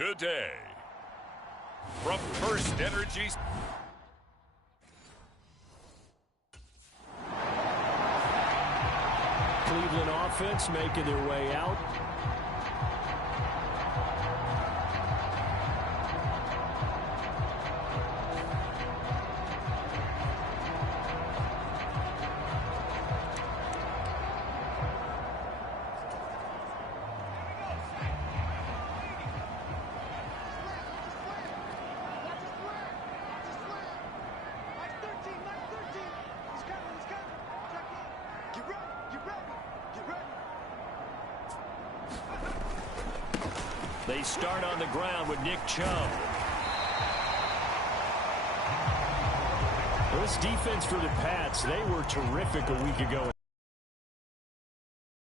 today. From First Energy. Cleveland offense making their way out. They start on the ground with Nick Chubb. This defense for the Pats, they were terrific a week ago.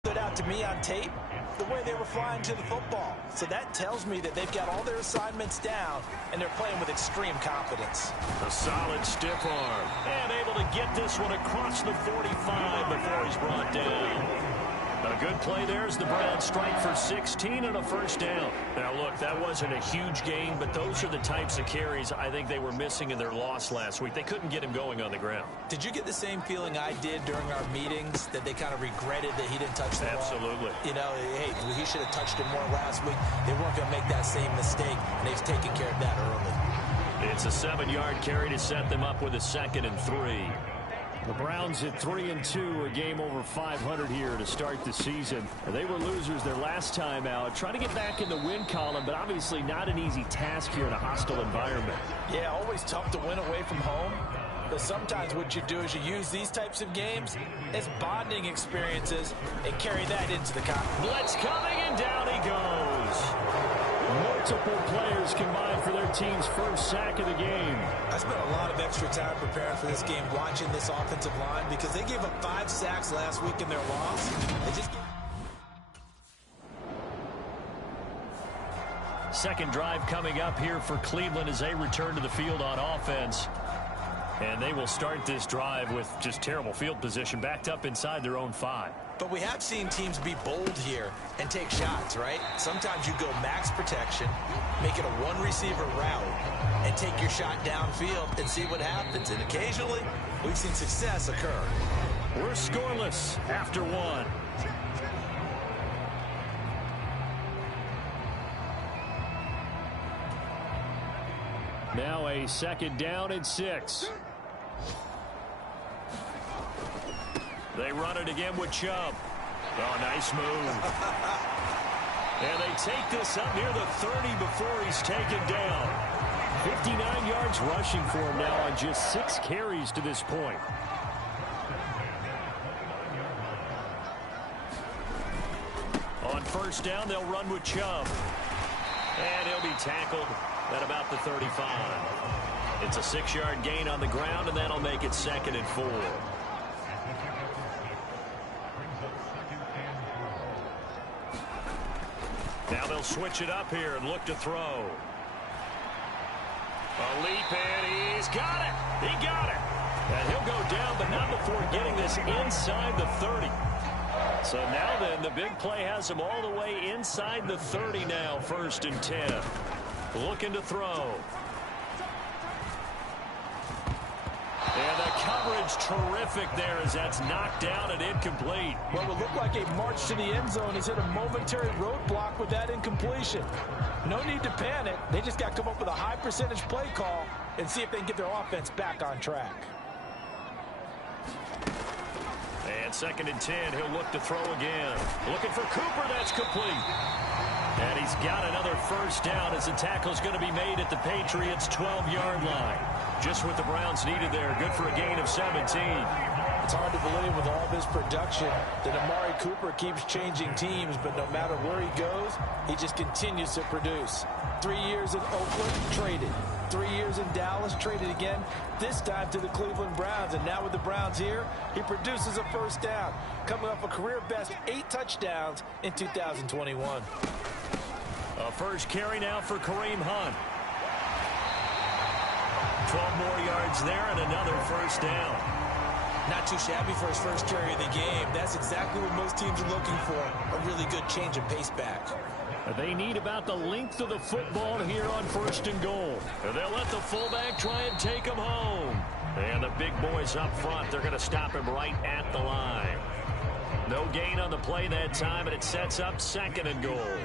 Stood out to me on tape the way they were flying to the football. So that tells me that they've got all their assignments down and they're playing with extreme confidence. A solid stiff arm. And able to get this one across the 45 before he's brought down. A good play there as the Browns strike for 16 and a first down. Now, look, that wasn't a huge gain, but those are the types of carries I think they were missing in their loss last week. They couldn't get him going on the ground. Did you get the same feeling I did during our meetings, that they kind of regretted that he didn't touch the ball? Absolutely. You know, hey, he should have touched it more last week. They weren't going to make that same mistake, and they've taken care of that early. It's a 7-yard carry to set them up with a 2nd and 3. The Browns at 3-2, a game over 500 here to start the season. They were losers their last time out, trying to get back in the win column, but obviously not an easy task here in a hostile environment. Yeah, always tough to win away from home. But sometimes what you do is you use these types of games as bonding experiences and carry that into the contest. Blitz coming, and down he goes. Multiple players combined for their team's first sack of the game. I spent a lot of extra time preparing for this game, watching this offensive line, because they gave up 5 sacks last week in their loss. They just... Second drive coming up here for Cleveland as they return to the field on offense. And they will start this drive with just terrible field position, backed up inside their own 5. But we have seen teams be bold here and take shots, right? Sometimes you go max protection, make it a one-receiver route, and take your shot downfield and see what happens. And occasionally, we've seen success occur. We're scoreless after 1. Now a 2nd down and 6. They run it again with Chubb. Oh, nice move. And they take this up near the 30 before he's taken down. 59 yards rushing for him now on just 6 carries to this point. On first down, they'll run with Chubb. And he'll be tackled at about the 35. It's a 6-yard gain on the ground, and that'll make it 2nd and 4. Now they'll switch it up here and look to throw. A leap, and he's got it. He got it. And he'll go down, but not before getting this inside the 30. So now then, the big play has him all the way inside the 30 now, 1st and 10. Looking to throw. And the coverage terrific there as that's knocked down and incomplete. What would look like a march to the end zone has hit a momentary roadblock with that incompletion. No need to panic. They just got to come up with a high percentage play call and see if they can get their offense back on track. And 2nd and 10, he'll look to throw again. Looking for Cooper, that's complete. And he's got another first down as the tackle's going to be made at the Patriots' 12-yard line. Just what the Browns needed there. Good for a gain of 17. It's hard to believe with all this production that Amari Cooper keeps changing teams, but no matter where he goes, he just continues to produce. 3 years in Oakland, traded. 3 years in Dallas, traded again, this time to the Cleveland Browns. And now with the Browns here, he produces a first down, coming off a career-best 8 touchdowns in 2021. A first carry now for Kareem Hunt. 12 more yards there and another first down. Not too shabby for his first carry of the game. That's exactly what most teams are looking for, a really good change of pace back. They need about the length of the football here on 1st and goal. They'll let the fullback try and take him home. And the big boys up front, they're going to stop him right at the line. No gain on the play that time, and it sets up 2nd and goal.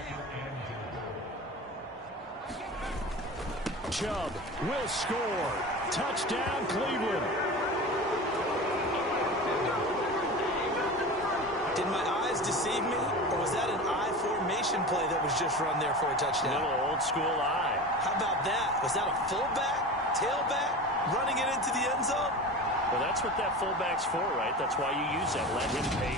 Chubb will score. Touchdown, Cleveland. Did my eyes deceive me, or was that an I formation play that was just run there for a touchdown? Little old school eye. How about that? Was that a fullback, tailback, running it into the end zone? Well, that's what that fullback's for, right? That's why you use that. Let him pay.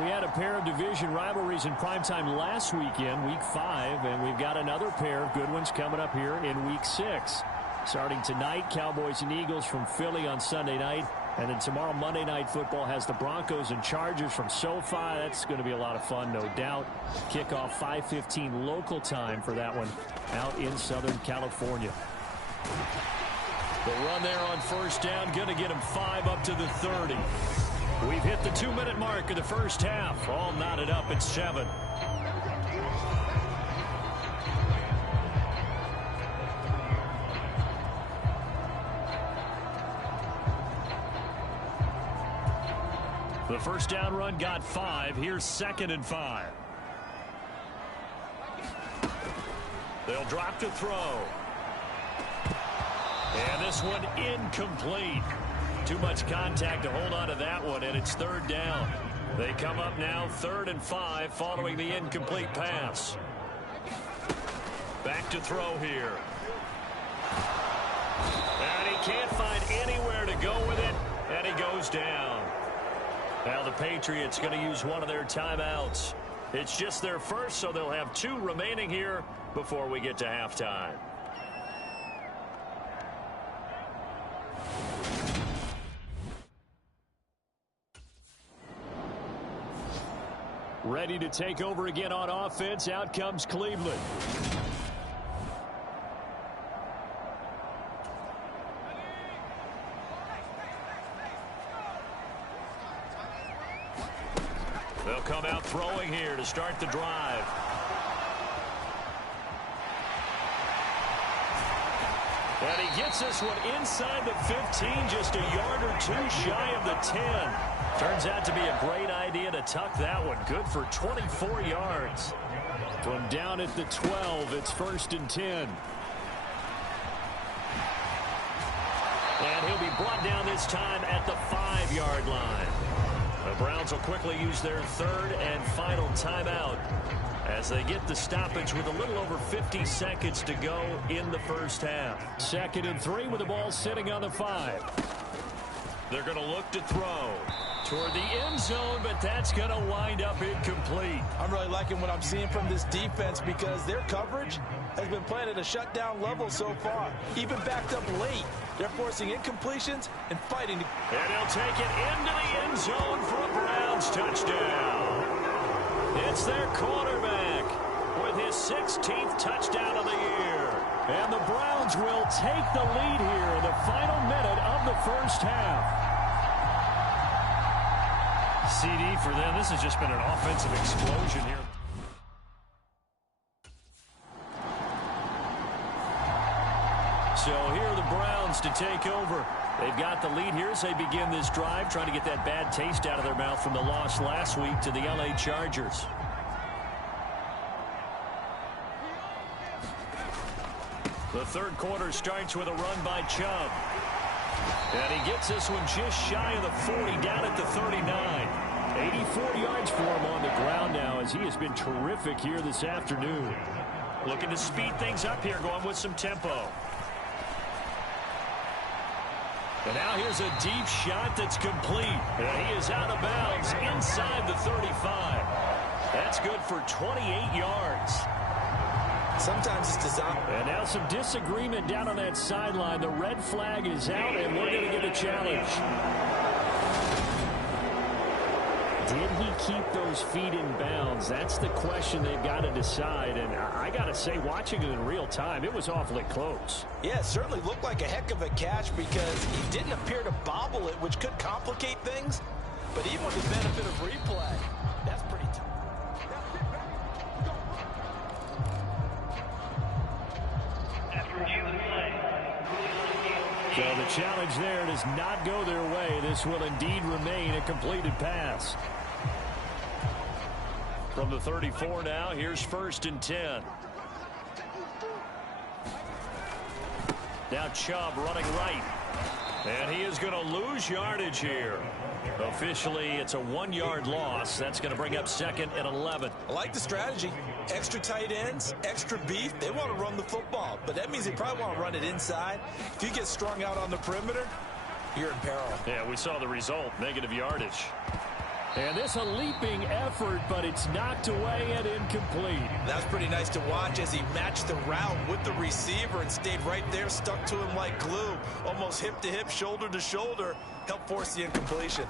We had a pair of division rivalries in primetime last weekend, Week 5, and we've got another pair of good ones coming up here in Week 6. Starting tonight, Cowboys and Eagles from Philly on Sunday night, and then tomorrow Monday Night Football has the Broncos and Chargers from SoFi. That's going to be a lot of fun, no doubt. Kickoff 5:15 local time for that one out in Southern California. The run there on 1st down, going to get him 5 up to the 30. We've hit the 2-minute mark of the first half. All knotted up at 7. The first down run got 5. Here's 2nd and 5. They'll drop to throw. And this one incomplete. Too much contact to hold on to that one, and it's 3rd down. They come up now 3rd and 5 following the incomplete pass. Back to throw here. And he can't find anywhere to go with it, and he goes down. Now the Patriots going to use one of their timeouts. It's just their first, so they'll have 2 remaining here before we get to halftime. Ready to take over again on offense. Out comes Cleveland. They'll come out throwing here to start the drive. And he gets this one inside the 15, just a yard or 2 shy of the 10. Turns out to be a great idea to tuck that one. Good for 24 yards. From down at the 12, it's 1st and 10. And he'll be brought down this time at the 5-yard line. The Browns will quickly use their 3rd and final timeout as they get the stoppage with a little over 50 seconds to go in the first half. 2nd and 3 with the ball sitting on the 5. They're going to look to throw toward the end zone, but that's going to wind up incomplete. I'm really liking what I'm seeing from this defense because their coverage has been playing at a shutdown level so far. Even backed up late, they're forcing incompletions and fighting. And he'll take it into the end zone for a Browns touchdown. It's their quarterback with his 16th touchdown of the year. And the Browns will take the lead here in the final minute of the first half. CD for them. This has just been an offensive explosion here. So here are the Browns to take over. They've got the lead here as they begin this drive, trying to get that bad taste out of their mouth from the loss last week to the LA Chargers. The third quarter starts with a run by Chubb. And he gets this one just shy of the 40, down at the 39. 84 yards for him on the ground now as he has been terrific here this afternoon. Looking to speed things up here, going with some tempo. And now here's a deep shot that's complete. And he is out of bounds inside the 35. That's good for 28 yards. Sometimes it's designed. And now some disagreement down on that sideline. The red flag is out, and we're going to get a challenge. Did he keep those feet in bounds? That's the question they've got to decide. And I got to say, watching it in real time, it was awfully close. Yeah, it certainly looked like a heck of a catch because he didn't appear to bobble it, which could complicate things. But even with the benefit of replay, that's pretty tough. So the challenge there does not go their way. This will indeed remain a completed pass. From the 34 now, here's 1st and 10. Now Chubb running right. And he is going to lose yardage here. Officially, it's a 1-yard loss. That's going to bring up 2nd and 11. I like the strategy. Extra tight ends, extra beef. They want to run the football, but that means they probably want to run it inside. If you get strung out on the perimeter, you're in peril. Yeah, we saw the result, negative yardage. And this a leaping effort, but it's knocked away and incomplete. That's pretty nice to watch as he matched the route with the receiver and stayed right there, stuck to him like glue, almost hip to hip, shoulder to shoulder, helped force the incompletion.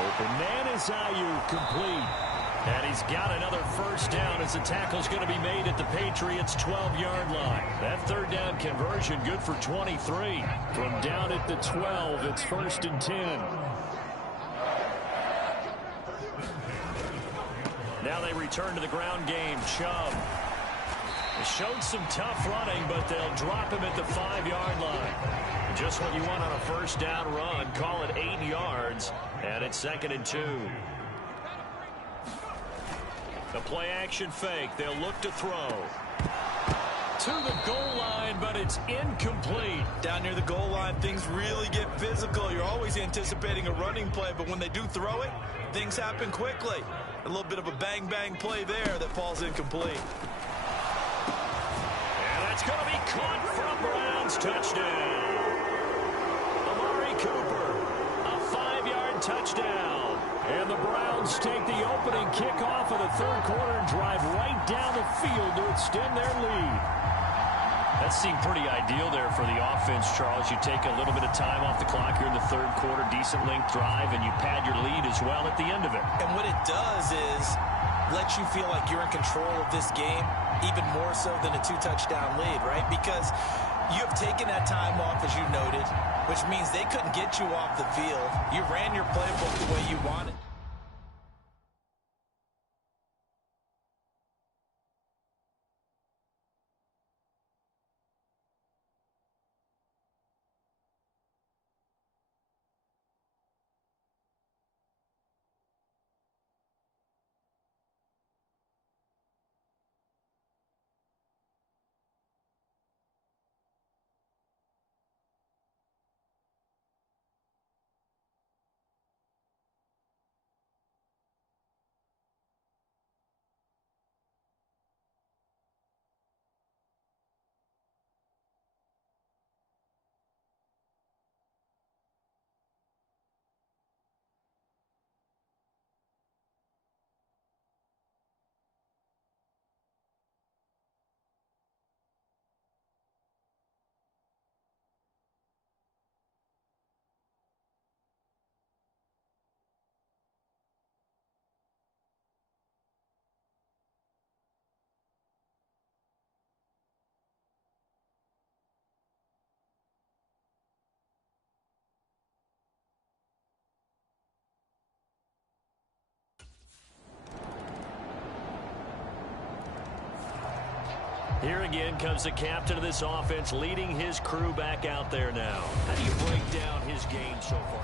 Open man is Ayuk, complete. And he's got another 1st down as the tackle's going to be made at the Patriots' 12-yard line. That 3rd down conversion good for 23. From down at the 12, it's 1st and 10. Now they return to the ground game. Chubb showed some tough running, but they'll drop him at the 5-yard line. Just what you want on a 1st down run. Call it 8 yards, and it's 2nd and 2. The play-action fake. They'll look to throw. To the goal line, but it's incomplete. Down near the goal line, things really get physical. You're always anticipating a running play, but when they do throw it, things happen quickly. A little bit of a bang-bang play there that falls incomplete. And that's going to be caught from Browns. Touchdown. Amari Cooper, a 5-yard touchdown. And the Browns take the opening kickoff of the 3rd quarter and drive right down the field to extend their lead. That seemed pretty ideal there for the offense, Charles. You take a little bit of time off the clock here in the 3rd quarter, decent length drive, and you pad your lead as well at the end of it. And what it does is let you feel like you're in control of this game, even more so than a 2-touchdown lead, right? Because you have taken that time off, as you noted, which means they couldn't get you off the field. You ran your playbook the way you wanted. Here again comes the captain of this offense, leading his crew back out there now. How do you break down his game so far?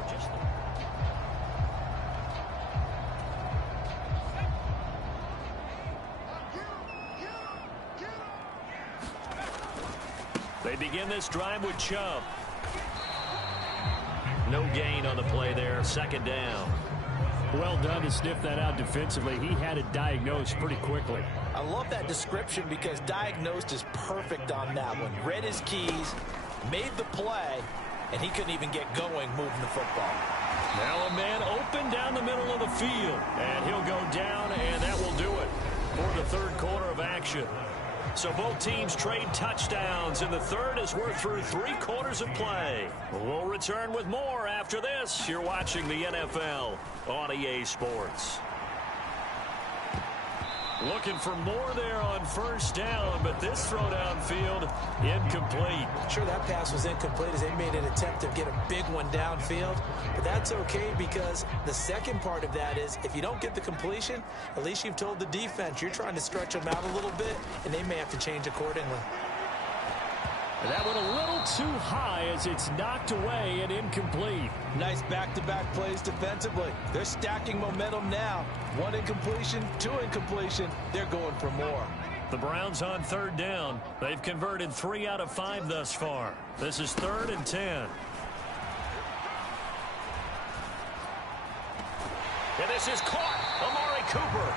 They begin this drive with Chubb. No gain on the play there, 2nd down. Well done to sniff that out defensively. He had it diagnosed pretty quickly. I love that description because diagnosed is perfect on that one. Read his keys, made the play, and he couldn't even get going moving the football. Now a man open down the middle of the field, and he'll go down, and that will do it for the 3rd quarter of action. So both teams trade touchdowns in the third as we're through 3 quarters of play. We'll return with more after this. You're watching the NFL on EA Sports. Looking for more there on first down, but this throw downfield incomplete. Sure, that pass was incomplete as they made an attempt to get a big one downfield, but that's okay because the second part of that is if you don't get the completion, at least you've told the defense you're trying to stretch them out a little bit, and they may have to change accordingly. That went a little too high as it's knocked away and incomplete. Nice back-to-back plays defensively. They're stacking momentum now. 1 incompletion, 2 incompletion. They're going for more. The Browns on third down. They've converted 3 out of 5 thus far. This is 3rd and 10. And this is caught. Amari Cooper.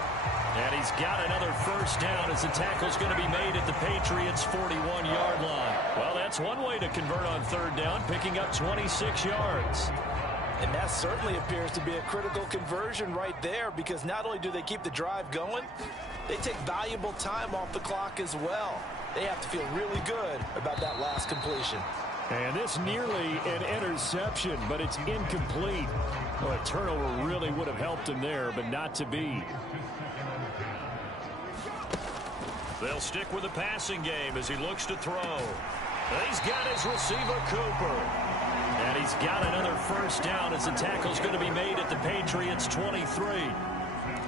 And he's got another first down as the tackle's going to be made at the Patriots' 41-yard line. Well, that's one way to convert on third down, picking up 26 yards. And that certainly appears to be a critical conversion right there because not only do they keep the drive going, they take valuable time off the clock as well. They have to feel really good about that last completion. And this nearly an interception, but it's incomplete. Well, a turnover really would have helped him there, but not to be. They'll stick with the passing game as he looks to throw. He's got his receiver, Cooper. And he's got another first down as the tackle's going to be made at the Patriots' 23.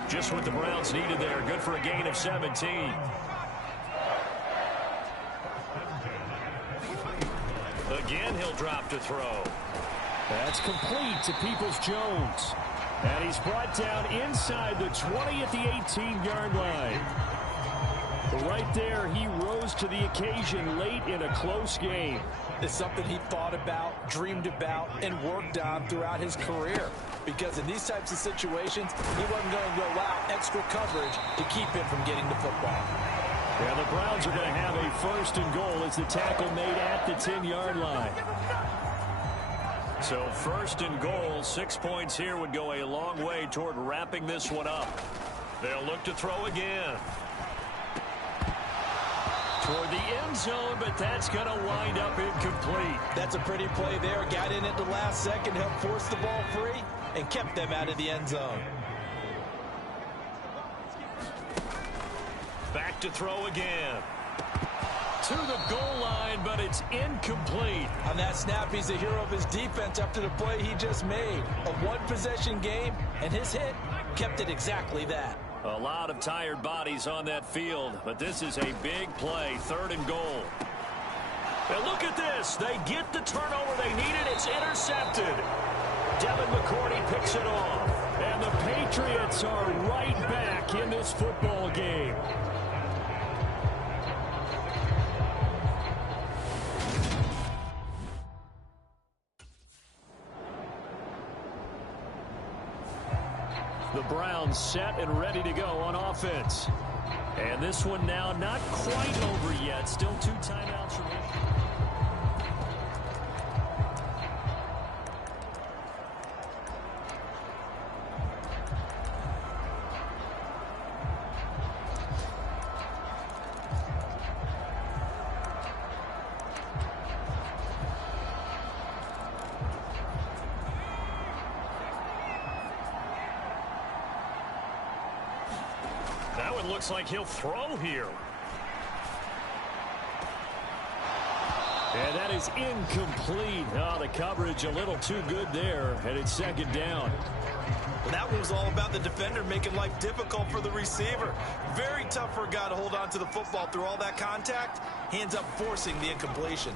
Just what the Browns needed there. Good for a gain of 17. Again, he'll drop to throw. That's complete to Peoples-Jones. And he's brought down inside the 20 at the 18-yard line. But right there, he rose to the occasion late in a close game. It's something he thought about, dreamed about, and worked on throughout his career. Because in these types of situations, he wasn't going to go out extra coverage to keep him from getting the football. Yeah, the Browns are going to have a 1st and goal as the tackle made at the 10-yard line. So 1st and goal, 6 points here would go a long way toward wrapping this one up. They'll look to throw again. Toward the end zone, but that's going to wind up incomplete. That's a pretty play there. Got in at the last second, helped force the ball free, and kept them out of the end zone. Back to throw again. To the goal line, but it's incomplete. On that snap, he's the hero of his defense after the play he just made. A one-possession game, and his hit kept it exactly that. A lot of tired bodies on that field, but this is a big play, 3rd and goal. And look at this. They get the turnover they needed. It's intercepted. Devin McCourty picks it off. And the Patriots are right back in this football game. The Browns set and ready to go on offense. And this one now not quite over yet. Still 2 timeouts remaining. That one looks like he'll throw here. And that is incomplete. Oh, the coverage a little too good there, and it's 2nd down. Well, that one was all about the defender making life difficult for the receiver. Very tough for a guy to hold on to the football through all that contact. Hands up forcing the incompletion.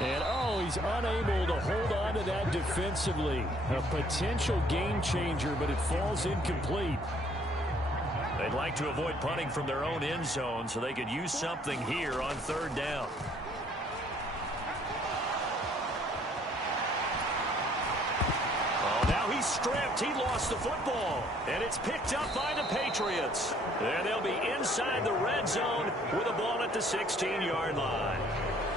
And, oh, he's unable to hold on to that defensively. A potential game changer, but it falls incomplete. They'd like to avoid punting from their own end zone so they could use something here on 3rd down. Oh, now he's stripped. He lost the football. And it's picked up by the Patriots. And they'll be inside the red zone with a ball at the 16-yard line.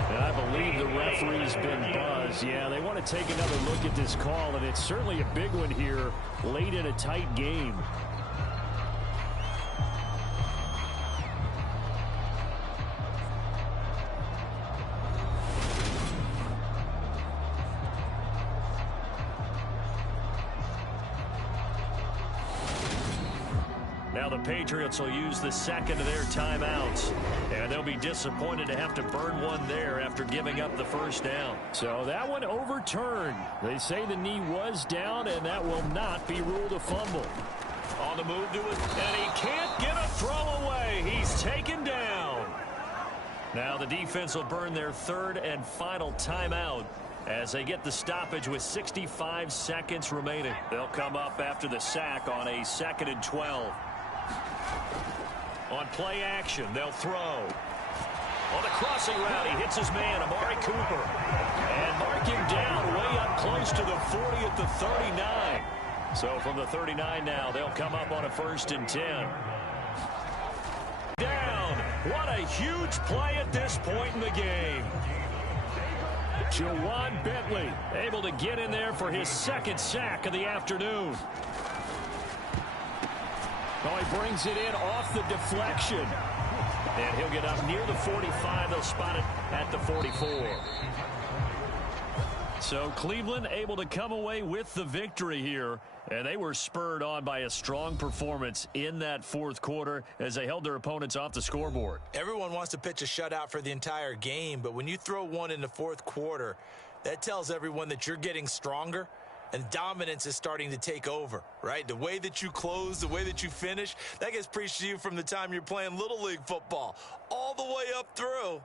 And I believe the referee's been buzzed. Yeah, they want to take another look at this call, and it's certainly a big one here late in a tight game. Now the Patriots will use the second of their timeouts, and they'll be disappointed to have to burn one there after giving up the first down. So that one overturned. They say the knee was down, and that will not be ruled a fumble. On the move to it, and he can't get a throw away. He's taken down. Now the defense will burn their third and final timeout as they get the stoppage with 65 seconds remaining. They'll come up after the sack on a 2nd and 12. On play action, they'll throw. On the crossing route, he hits his man, Amari Cooper. And mark him down way up close to the 40 at the 39. So from the 39 now, they'll come up on a 1st and 10. Down. What a huge play at this point in the game. Jawan Bentley able to get in there for his 2nd sack of the afternoon. Oh, he brings it in off the deflection. And he'll get up near the 45. They'll spot it at the 44. So Cleveland able to come away with the victory here. And they were spurred on by a strong performance in that 4th quarter as they held their opponents off the scoreboard. Everyone wants to pitch a shutout for the entire game, but when you throw one in the 4th quarter, that tells everyone that you're getting stronger and dominance is starting to take over, right? The way that you close, the way that you finish, that gets preached to you from the time you're playing Little League football all the way up through.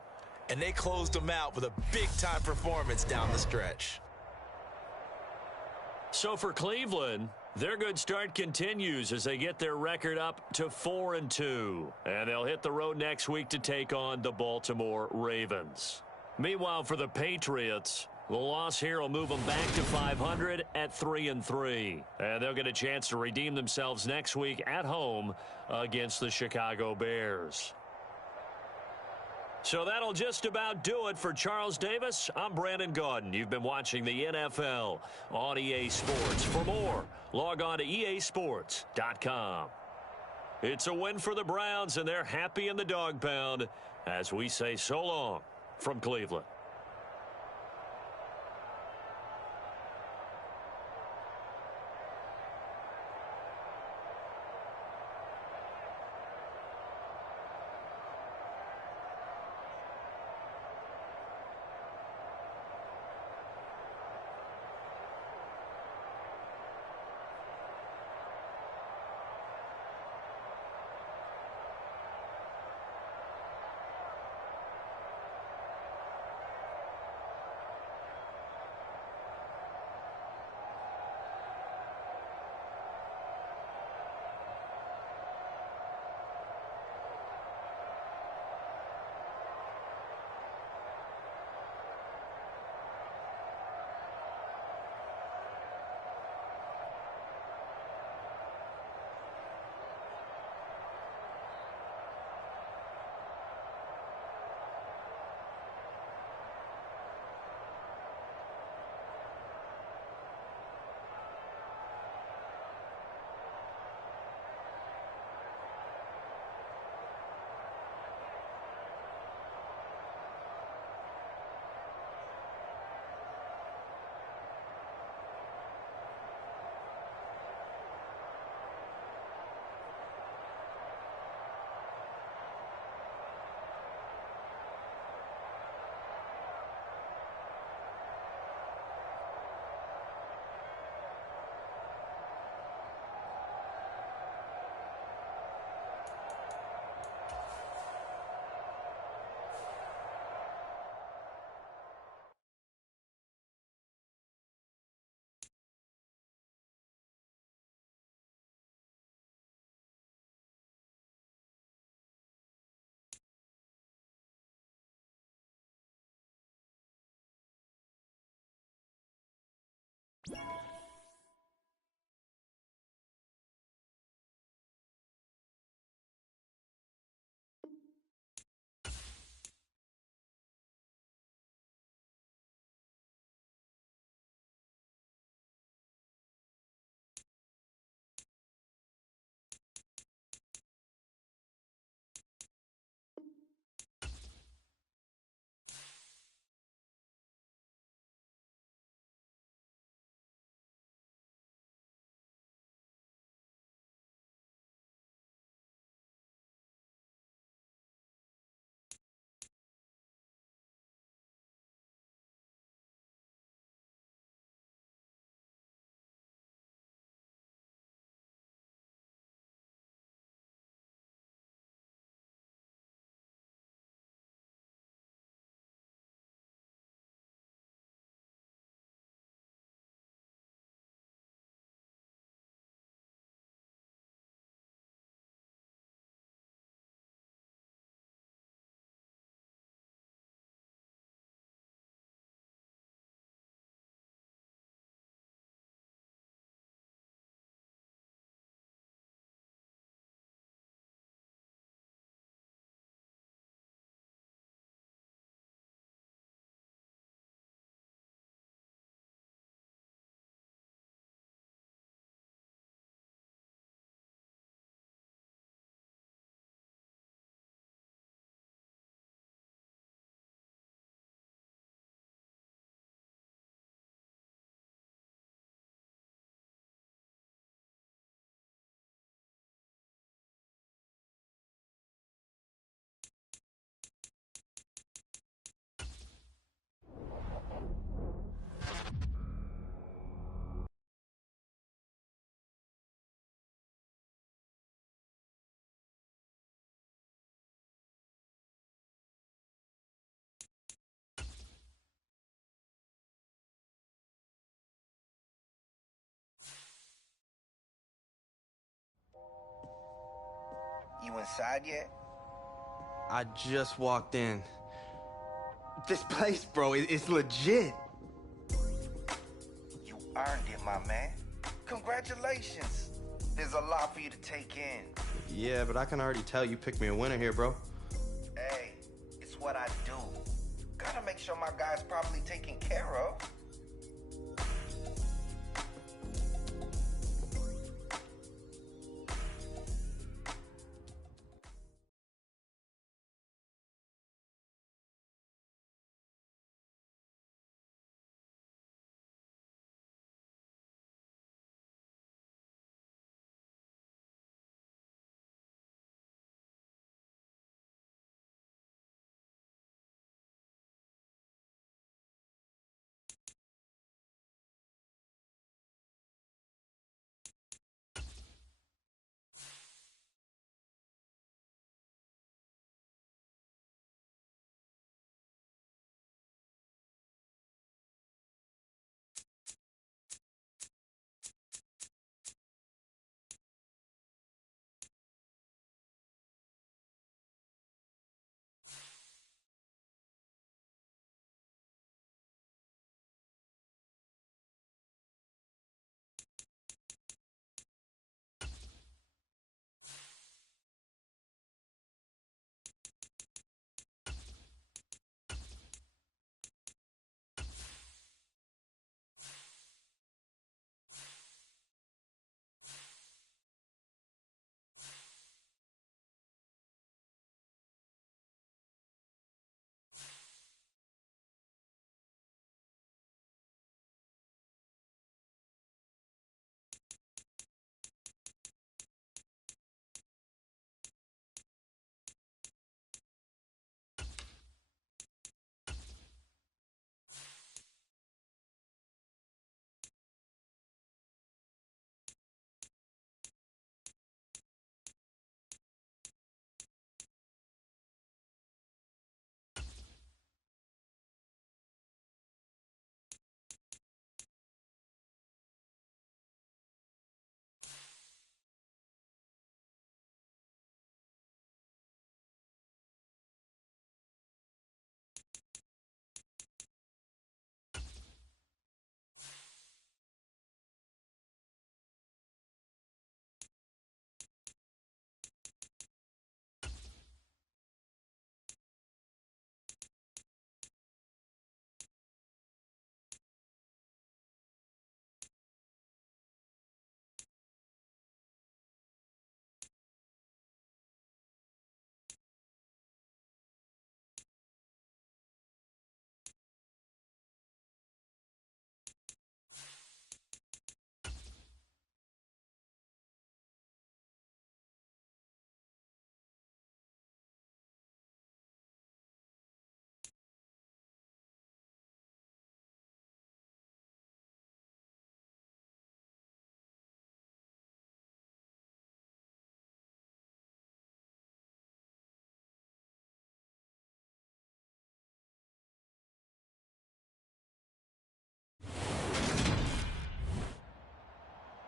And they closed them out with a big-time performance down the stretch. So for Cleveland, their good start continues as they get their record up to 4-2. And they'll hit the road next week to take on the Baltimore Ravens. Meanwhile, for the Patriots, the loss here will move them back to 500 at 3-3. And they'll get a chance to redeem themselves next week at home against the Chicago Bears. So that'll just about do it for Charles Davis. I'm Brandon Gaudin. You've been watching the NFL on EA Sports. For more, log on to easports.com. It's a win for the Browns, and they're happy in the dog pound as we say so long from Cleveland. You inside yet? I just walked in. This place, bro, it's legit. You earned it, my man. Congratulations. There's a lot for you to take in. Yeah, but I can already tell you picked me a winner here, bro. Hey, it's what I do. Gotta make sure my guy's properly taken care of.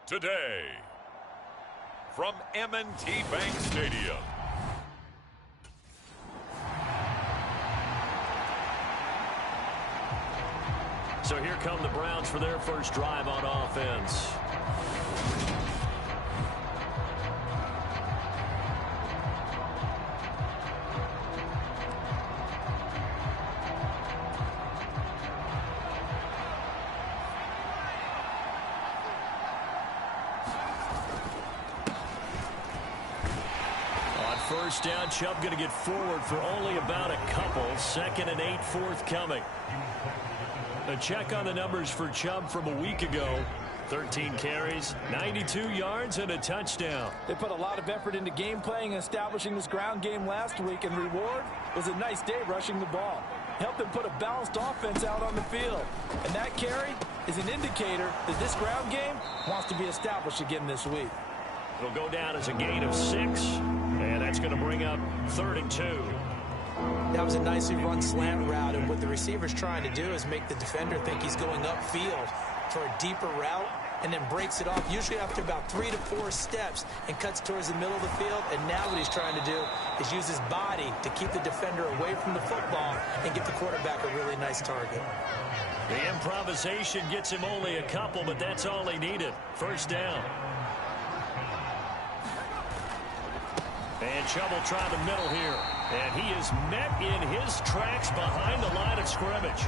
Today, from M&T Bank Stadium. So here come the Browns for their first drive on offense. First down, Chubb going to get forward for only about a couple. 2nd and 8 forthcoming. A check on the numbers for Chubb from a week ago. 13 carries, 92 yards, and a touchdown. They put a lot of effort into game playing and establishing this ground game last week, and the reward was a nice day rushing the ball. Helped them put a balanced offense out on the field. And that carry is an indicator that this ground game wants to be established again this week. It'll go down as a gain of 6, and that's going to bring up 3rd and 2. That was a nicely run slant route, and what the receiver's trying to do is make the defender think he's going upfield for a deeper route. and then breaks it off, usually after about 3 to 4 steps, and cuts towards the middle of the field. And now what he's trying to do is use his body to keep the defender away from the football and get the quarterback a really nice target. The improvisation gets him only a couple, but that's all he needed. First down. And Chubb try the middle here. And he is met in his tracks behind the line of scrimmage.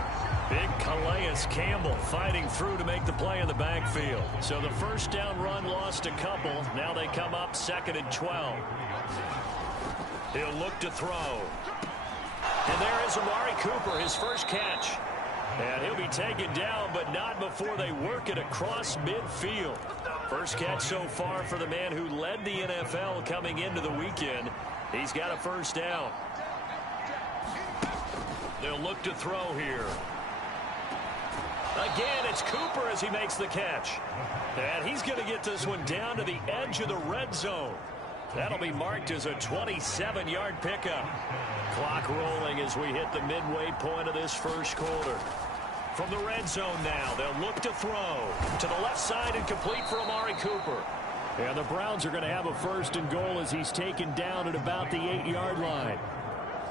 Big Calais Campbell fighting through to make the play in the backfield. So the first down run lost a couple. Now they come up 2nd and 12. He'll look to throw. And there is Amari Cooper, his first catch. And he'll be taken down, but not before they work it across midfield. First catch so far for the man who led the NFL coming into the weekend. He's got a first down. They'll look to throw here. Again, it's Cooper as he makes the catch. And he's going to get this one down to the edge of the red zone. That'll be marked as a 27-yard pickup. Clock rolling as we hit the midway point of this first quarter. From the red zone now, they'll look to throw. To the left side and complete for Amari Cooper. And the Browns are going to have a first and goal as he's taken down at about the 8-yard line.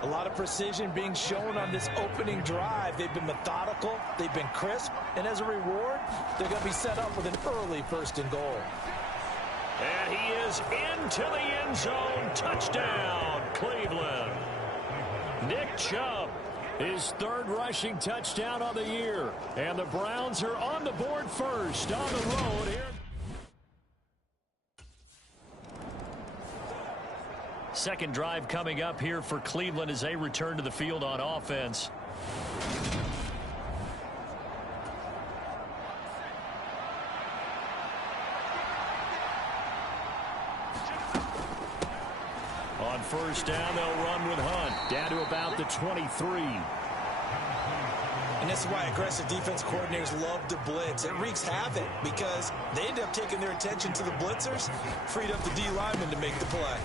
A lot of precision being shown on this opening drive. They've been methodical, they've been crisp, and as a reward, they're going to be set up with an early first and goal. And he is into the end zone. Touchdown, Cleveland. Nick Chubb, his 3rd rushing touchdown of the year. And the Browns are on the board first on the road here. Second drive coming up here for Cleveland as they return to the field on offense. On first down, they'll run with Hunt down to about the 23. And this is why aggressive defense coordinators love to blitz. It wreaks havoc because they end up taking their attention to the blitzers, freed up the D lineman to make the play.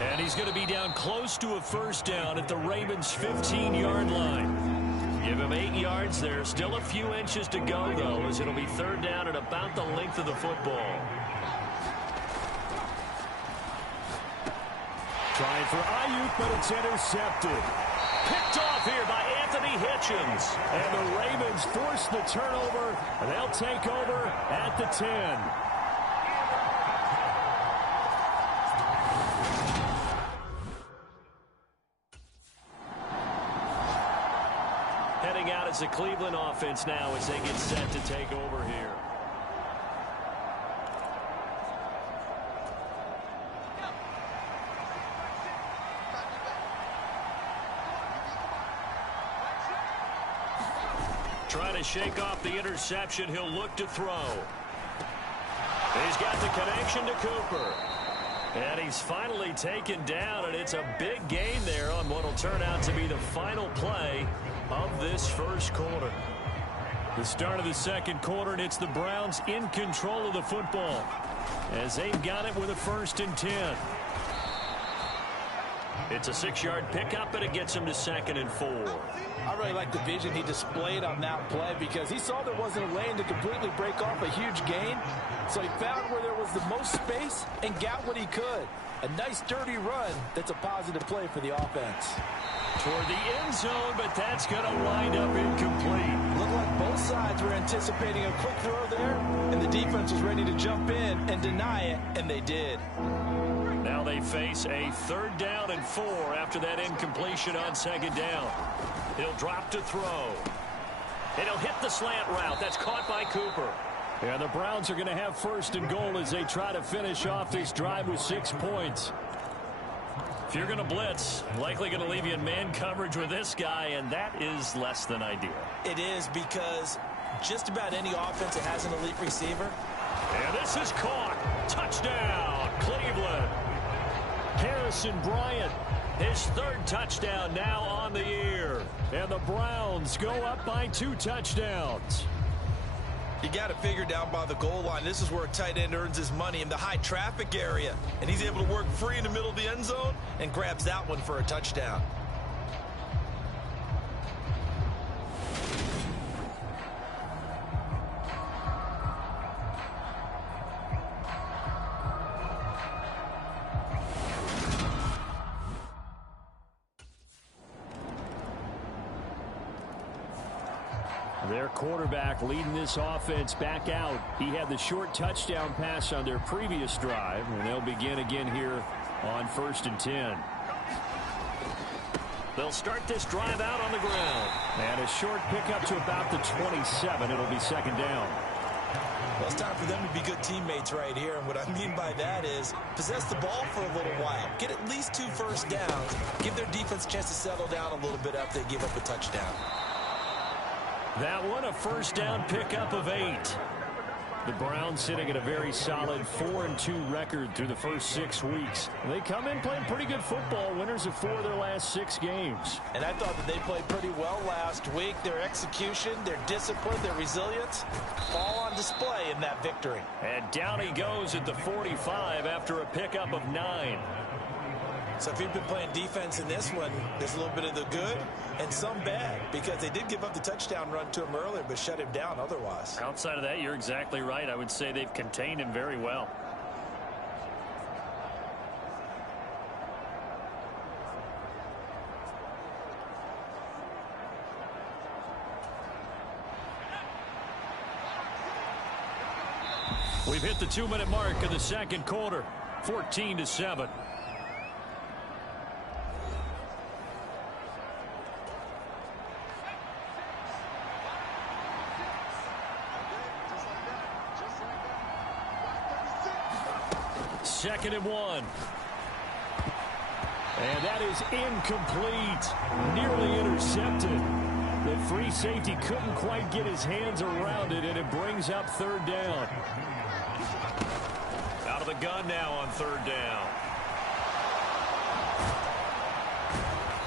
And he's going to be down close to a first down at the Ravens' 15-yard line. Give him 8 yards there. Still a few inches to go, though, as it'll be 3rd down at about the length of the football. Trying for Ayuk, but it's intercepted. Picked off here by Anthony Hitchens. And the Ravens force the turnover. They'll take over at the 10. Heading out as the Cleveland offense now as they get set to take over here. Trying to shake off the interception. He'll look to throw. He's got the connection to Cooper. And he's finally taken down, and it's a big gain there on what will turn out to be the final play of this first quarter. The start of the second quarter, and it's the Browns in control of the football as they've got it with a 1st and 10. It's a 6-yard pickup, and it gets him to 2nd and 4. I really like the vision he displayed on that play because he saw there wasn't a lane to completely break off a huge gain. So he found where there was the most space and got what he could. A nice, dirty run that's a positive play for the offense. Toward the end zone, but that's going to wind up incomplete. Looked like both sides were anticipating a quick throw there, and the defense was ready to jump in and deny it, and they did. Now they face a 3rd down and 4 after that incompletion on 2nd down. He'll drop to throw. And he'll hit the slant route. That's caught by Cooper. And the Browns are going to have 1st and goal as they try to finish off this drive with 6 points. If you're going to blitz, likely going to leave you in man coverage with this guy, and that is less than ideal. It is because just about any offense that has an elite receiver. And this is caught. Touchdown, Cleveland. Harrison Bryant, his 3rd touchdown now on the year. And the Browns go up by 2 touchdowns. You got it figured down by the goal line. This is where a tight end earns his money in the high traffic area. And he's able to work free in the middle of the end zone and grabs that one for a touchdown. Their quarterback leading this offense back out. He had the short touchdown pass on their previous drive, and they'll begin again here on 1st and 10. They'll start this drive out on the ground. And a short pickup to about the 27. It'll be 2nd down. Well, it's time for them to be good teammates right here. And what I mean by that is possess the ball for a little while. Get at least 2 first downs. Give their defense a chance to settle down a little bit after they give up a touchdown. That one, a 1st down pickup of 8. The Browns sitting at a very solid 4-2 record through the first 6 weeks. They come in playing pretty good football, winners of 4 of their last 6 games. And I thought that they played pretty well last week. Their execution, their discipline, their resilience, all on display in that victory. And down he goes at the 45 after a pickup of 9. So if you've been playing defense in this one, there's a little bit of the good and some bad, because they did give up the touchdown run to him earlier, but shut him down otherwise. Outside of that, you're exactly right. I would say they've contained him very well. We've hit the 2-minute mark of the 2nd quarter, 14-7. Second and 1. And that is incomplete. Nearly intercepted. The free safety couldn't quite get his hands around it, and it brings up 3rd down. Out of the gun now on 3rd down.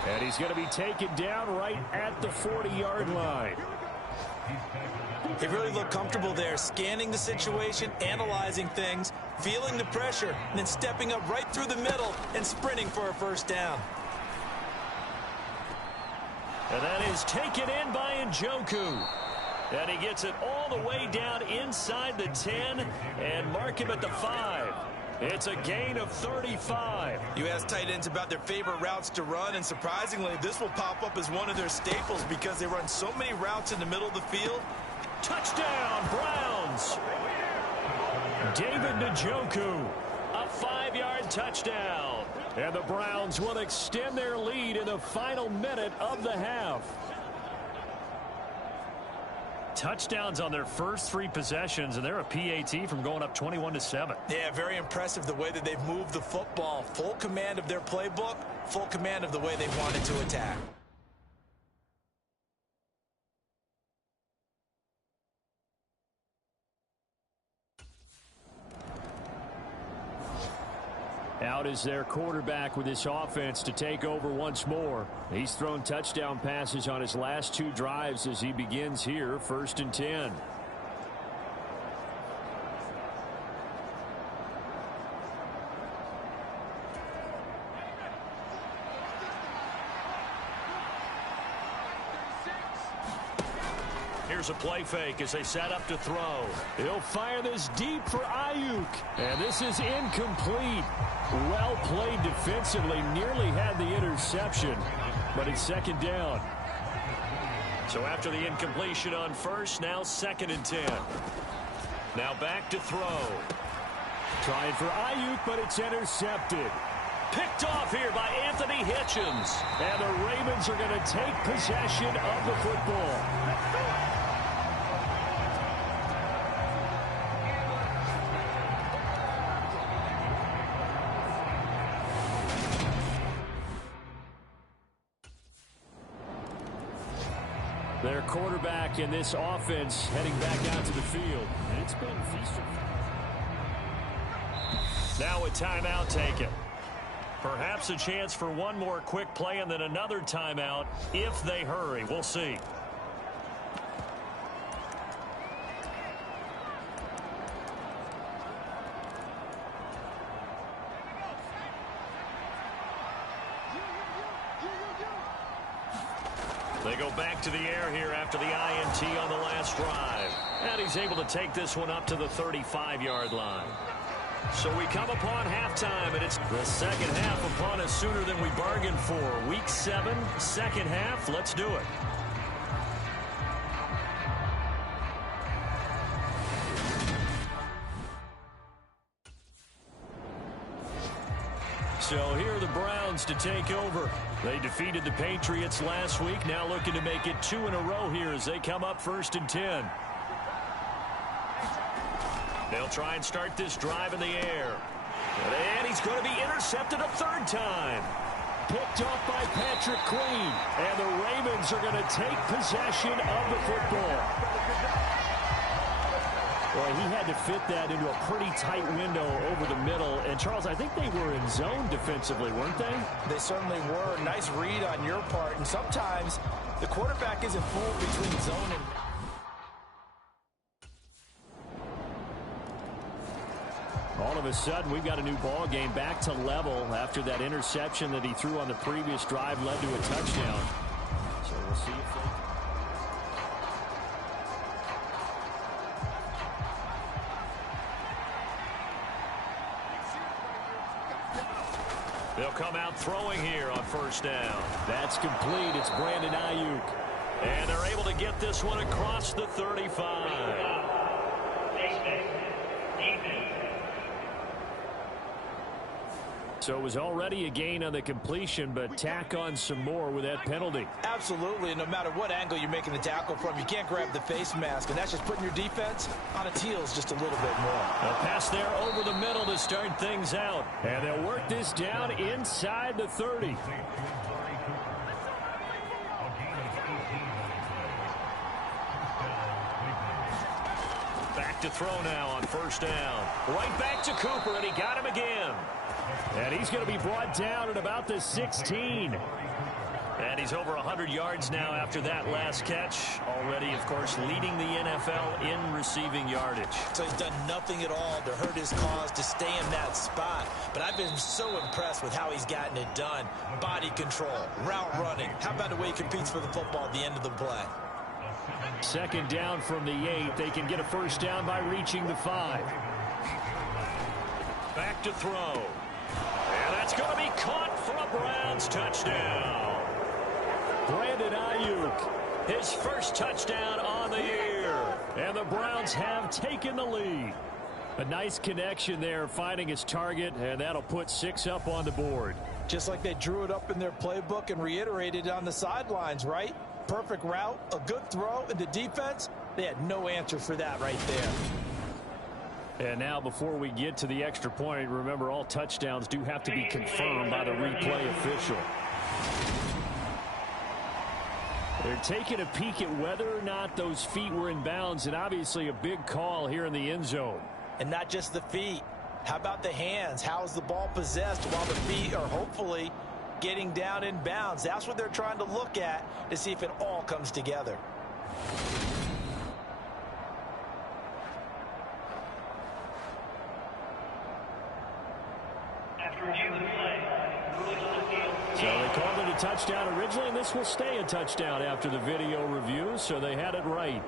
And he's going to be taken down right at the 40-yard line. He really looked comfortable there, scanning the situation, analyzing things, feeling the pressure, and then stepping up right through the middle and sprinting for a 1st down. And that is taken in by Njoku. And he gets it all the way down inside the 10 and mark him at the 5. It's a gain of 35. You ask tight ends about their favorite routes to run, and surprisingly, this will pop up as one of their staples because they run so many routes in the middle of the field. Touchdown, Browns. David Njoku, a 5-yard touchdown. And the Browns will extend their lead in the final minute of the half. Touchdowns on their first 3 possessions, and they're a PAT from going up 21-7. Yeah, very impressive the way that they've moved the football. Full command of their playbook, full command of the way they wanted to attack. Out is their quarterback with this offense to take over once more. He's thrown touchdown passes on his last 2 drives as he begins here, 1st and 10. Here's a play fake as they set up to throw. He'll fire this deep for Ayuk. And this is incomplete. Well played defensively. Nearly had the interception. But it's 2nd down. So after the incompletion on 1st, now 2nd and 10. Now back to throw. Trying for Ayuk, but it's intercepted. Picked off here by Anthony Hitchens. And the Ravens are going to take possession of the football. Their quarterback in this offense heading back out to the field. And it's been feasted. Now a timeout taken. Perhaps a chance for one more quick play and then another timeout if they hurry. We'll see. They go back to the air here after the INT on the last drive. And he's able to take this one up to the 35-yard line. So we come upon halftime, and it's the second half upon us sooner than we bargained for. Week 7, second half. Let's do it. So here are the Browns to take over. They defeated the Patriots last week, now looking to make it 2 in a row here as they come up 1st and 10. They'll try and start this drive in the air. And he's going to be intercepted a 3rd time. Picked off by Patrick Queen. And the Ravens are going to take possession of the football. Well, he had to fit that into a pretty tight window over the middle. And, Charles, I think they were in zone defensively, weren't they? They certainly were. Nice read on your part. And sometimes the quarterback isn't fooled between zone and... All of a sudden, we've got a new ball game back to level after that interception that he threw on the previous drive led to a touchdown. So we'll see if they'll come out throwing here on 1st down. That's complete. It's Brandon Ayuk. And they're able to get this one across the 35. So it was already a gain on the completion, but tack on some more with that penalty. Absolutely, and no matter what angle you're making the tackle from, you can't grab the face mask, and that's just putting your defense on its heels just a little bit more. A pass there over the middle to start things out, and they'll work this down inside the 30. Back to throw now on 1st down. Right back to Cooper, and he got him again. And he's going to be brought down at about the 16. And he's over 100 yards now after that last catch. Already, of course, leading the NFL in receiving yardage. So he's done nothing at all to hurt his cause to stay in that spot. But I've been so impressed with how he's gotten it done. Body control, route running. How about the way he competes for the football at the end of the play? 2nd down from the 8. They can get a 1st down by reaching the 5. Back to throw. And that's going to be caught for a Browns touchdown. Brandon Ayuk, his 1st touchdown on the year. And the Browns have taken the lead. A nice connection there, finding his target, and that'll put 6 up on the board. Just like they drew it up in their playbook and reiterated on the sidelines, right? Perfect route, a good throw, and the defense, they had no answer for that right there. And now before we get to the extra point, remember all touchdowns do have to be confirmed by the replay official. They're taking a peek at whether or not those feet were in bounds, and obviously a big call here in the end zone. And not just the feet. How about the hands? How's the ball possessed while the feet are hopefully getting down in bounds? That's what they're trying to look at to see if it all comes together. So they called it a touchdown originally, and this will stay a touchdown after the video review, so they had it right.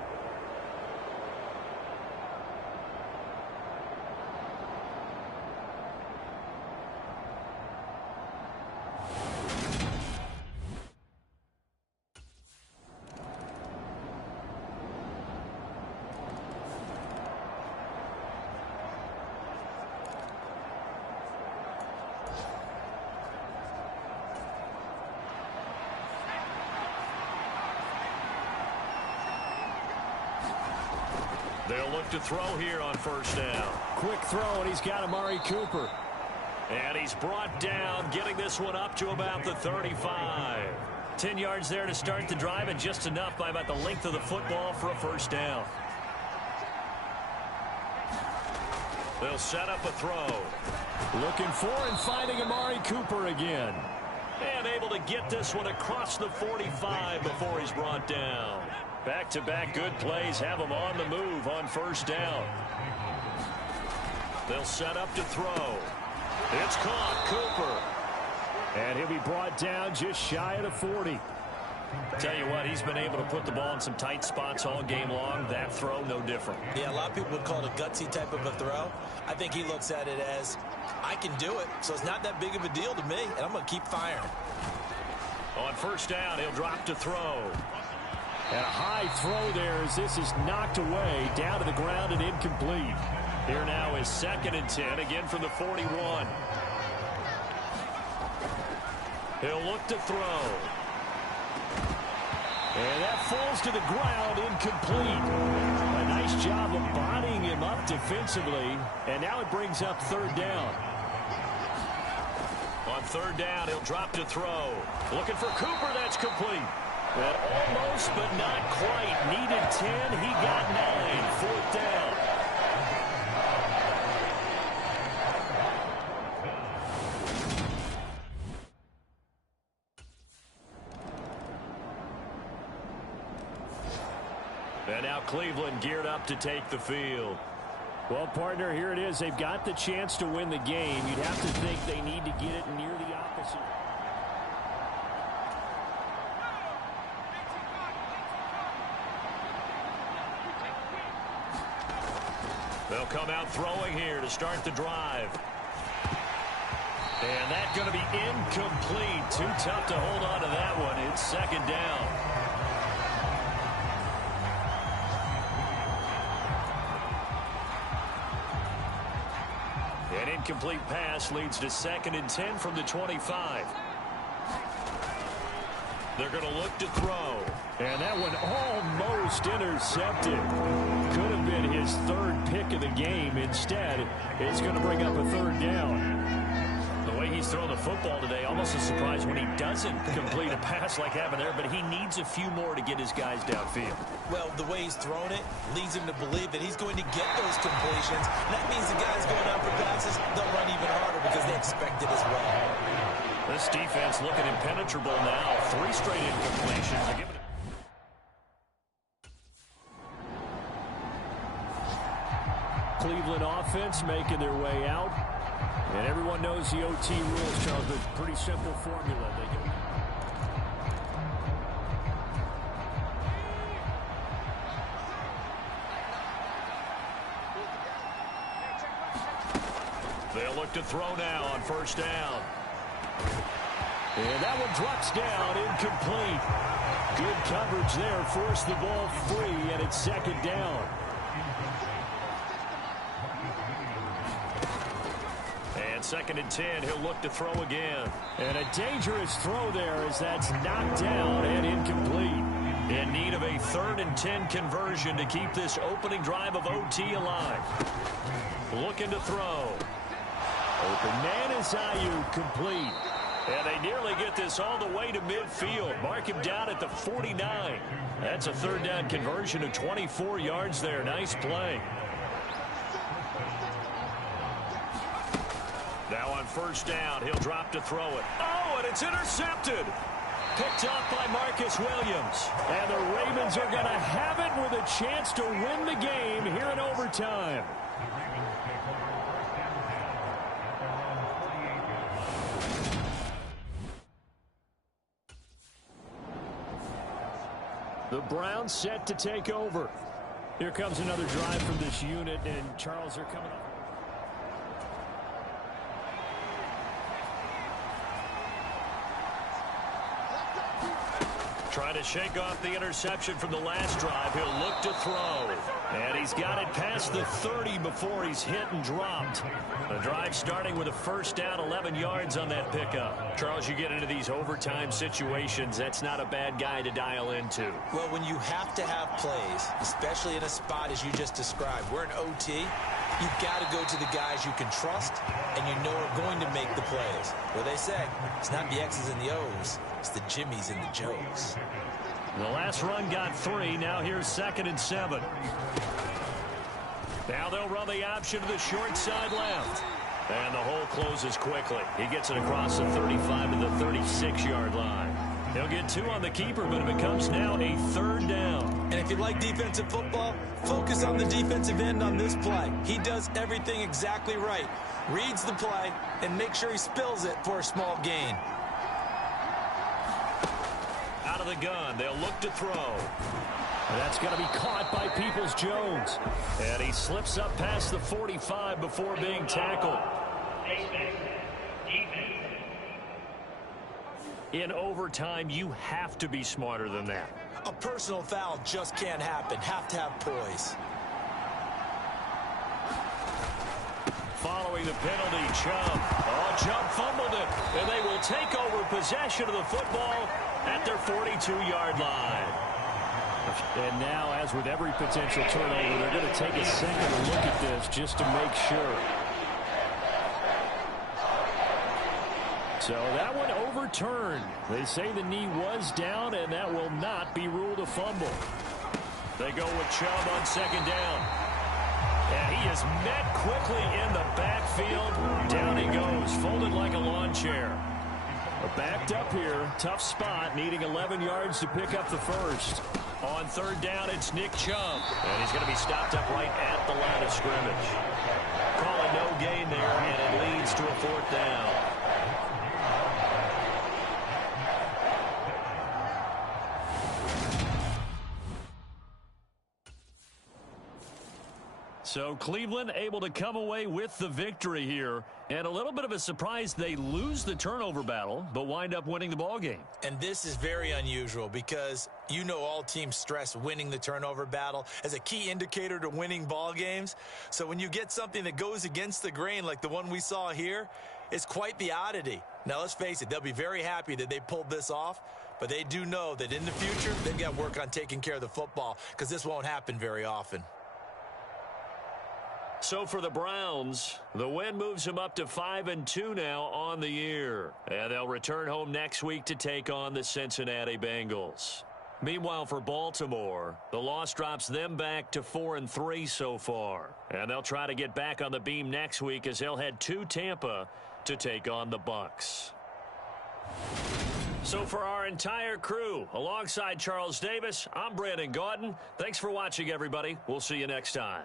They'll look to throw here on 1st down. Quick throw, and he's got Amari Cooper. And he's brought down, getting this one up to about the 35. 10 yards there to start the drive, and just enough by about the length of the football for a 1st down. They'll set up a throw. Looking for and finding Amari Cooper again. And able to get this one across the 45 before he's brought down. Back-to-back good plays have him on the move on 1st down. They'll set up to throw. It's caught, Cooper. And he'll be brought down just shy of the 40. Tell you what, he's been able to put the ball in some tight spots all game long. That throw, no different. Yeah, a lot of people would call it a gutsy type of a throw. I think he looks at it as, I can do it, so it's not that big of a deal to me, and I'm going to keep firing. On 1st down, he'll drop to throw. And a high throw there as this is knocked away, down to the ground and incomplete. Here now is 2nd and 10, again from the 41. He'll look to throw. And that falls to the ground, incomplete. A nice job of bodying him up defensively. And now it brings up third down. On third down, he'll drop to throw. Looking for Cooper, that's complete. And almost, but not quite. Needed 10, he got 9. Fourth down. And now Cleveland geared up to take the field. Well, partner, here it is. They've got the chance to win the game. You'd have to think they need to get it near the opposite. They'll come out throwing here to start the drive. And that's going to be incomplete. Too tough to hold on to that one. It's second down. An incomplete pass leads to 2nd and 10 from the 25. They're going to look to throw. And that one almost intercepted. Could have been his 3rd pick of the game. Instead, it's going to bring up a 3rd down. The way he's thrown the football today, almost a surprise when he doesn't complete a pass like happened there, but he needs a few more to get his guys downfield. Well, the way he's thrown it leads him to believe that he's going to get those completions. That means the guys going out for passes, they'll run even harder because they expect it as well. This defense looking impenetrable now. 3 straight incompletions. They're giving it. Cleveland offense making their way out. And everyone knows the OT rules, Charles. But pretty simple formula. They'll look to throw now on first down. And that one drops down, incomplete. Good coverage there, forced the ball free, and it's second down. And 2nd and 10, he'll look to throw again. And a dangerous throw there as that's knocked down and incomplete. In need of a 3rd and 10 conversion to keep this opening drive of OT alive. Looking to throw. Open man is Ayuk, complete. And they nearly get this all the way to midfield. Mark him down at the 49. That's a 3rd down conversion of 24 yards there. Nice play. Now on first down, he'll drop to throw it. Oh, and it's intercepted. Picked off by Marcus Williams. And the Ravens are going to have it with a chance to win the game here in overtime. The Browns set to take over. Here comes another drive from this unit, and Charles are coming up. Trying to shake off the interception from the last drive. He'll look to throw. And he's got it past the 30 before he's hit and dropped. The drive starting with a first down, 11 yards on that pickup. Charles, you get into these overtime situations, that's not a bad guy to dial into. Well, when you have to have plays, especially in a spot as you just described, we're in OT, you've got to go to the guys you can trust and you know are going to make the plays. Well, they say it's not the X's and the O's, it's the Jimmies and the Joes. The last run got 3. Now here's 2nd and 7. Now they'll run the option to the short side left. And the hole closes quickly. He gets it across the 35 to the 36-yard line. He'll get 2 on the keeper, but it becomes now a 3rd down. And if you like defensive football, focus on the defensive end on this play. He does everything exactly right. Reads the play and makes sure he spills it for a small gain. Out of the gun, they'll look to throw. And that's going to be caught by Peoples-Jones. And he slips up past the 45 before being tackled. In overtime, you have to be smarter than that. A personal foul just can't happen. Have to have poise. Following the penalty, Chubb. Oh, Chubb fumbled it. And they will take over possession of the football at their 42-yard line. And now, as with every potential turnover, they're going to take a second to look at this just to make sure. So that one overturned. They say the knee was down, and that will not be ruled a fumble. They go with Chubb on second down. And he is met quickly in the backfield. Down he goes, folded like a lawn chair. Backed up here, tough spot, needing 11 yards to pick up the first. On third down, it's Nick Chubb. And he's going to be stopped up right at the line of scrimmage. Calling no gain there, and it leads to a fourth down. So Cleveland able to come away with the victory here. And a little bit of a surprise, they lose the turnover battle, but wind up winning the ball game. And this is very unusual because you know all teams stress winning the turnover battle as a key indicator to winning ball games. So when you get something that goes against the grain like the one we saw here, it's quite the oddity. Now let's face it, they'll be very happy that they pulled this off, but they do know that in the future they've got to work on taking care of the football because this won't happen very often. So for the Browns, the win moves them up to 5-2 now on the year. And they'll return home next week to take on the Cincinnati Bengals. Meanwhile, for Baltimore, the loss drops them back to 4-3 so far. And they'll try to get back on the beam next week as they'll head to Tampa to take on the Bucs. So for our entire crew, alongside Charles Davis, I'm Brandon Gaudin. Thanks for watching, everybody. We'll see you next time.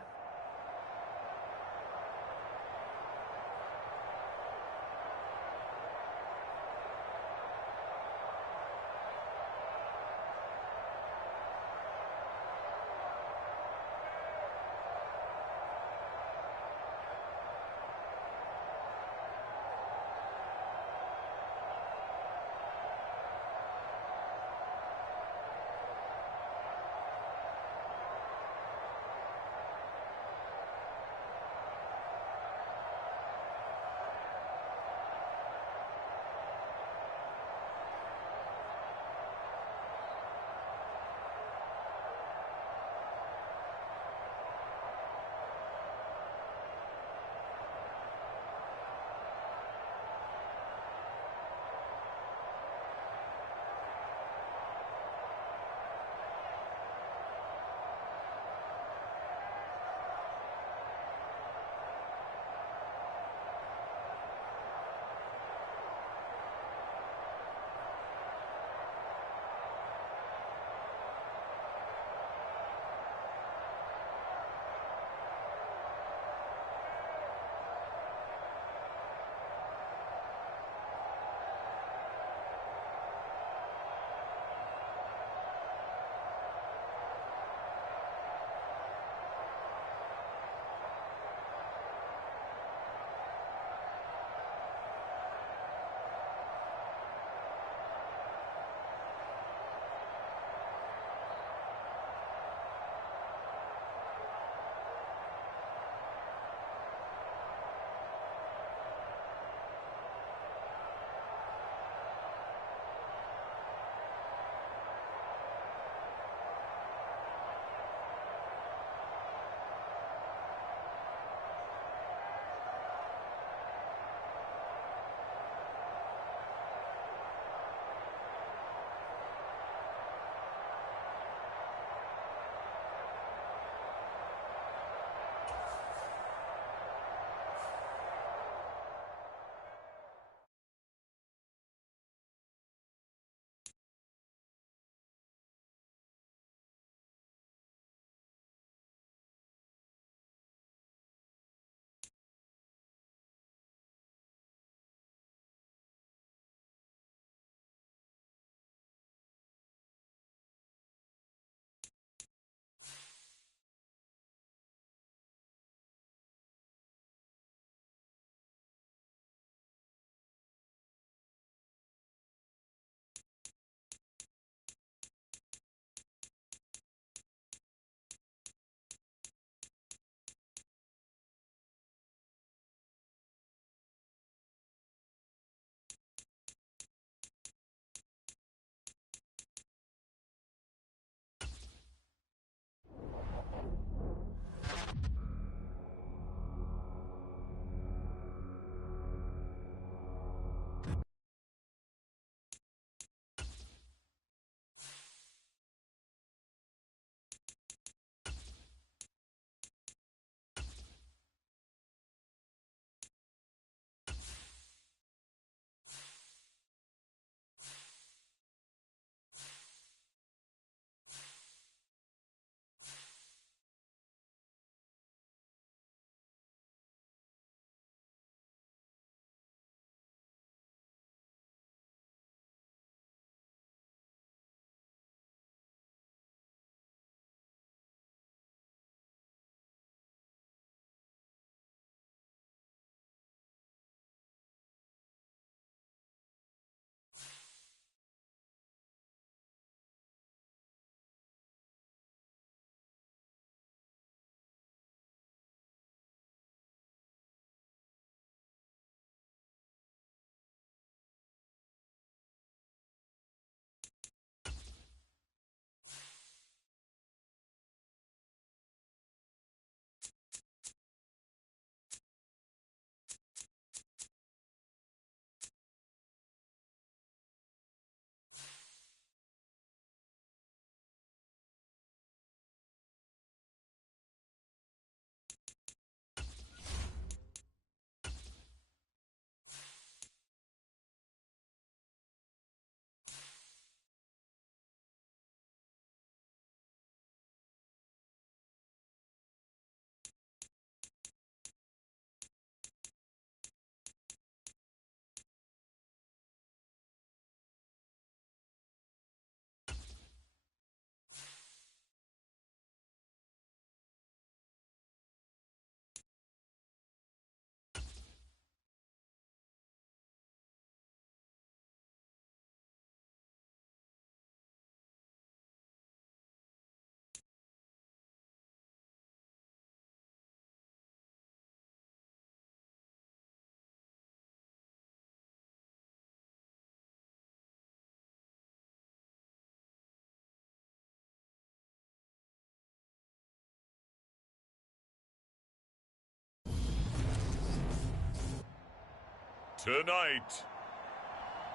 Tonight,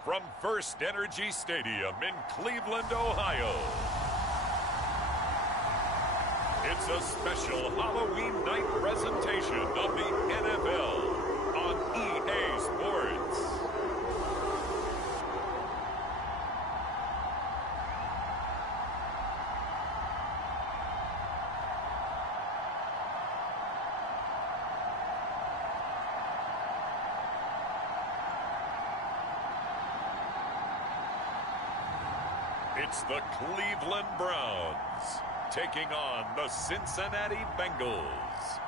from First Energy Stadium in Cleveland, Ohio, it's a special Halloween night presentation of the NFL on EA Sports. It's the Cleveland Browns taking on the Cincinnati Bengals.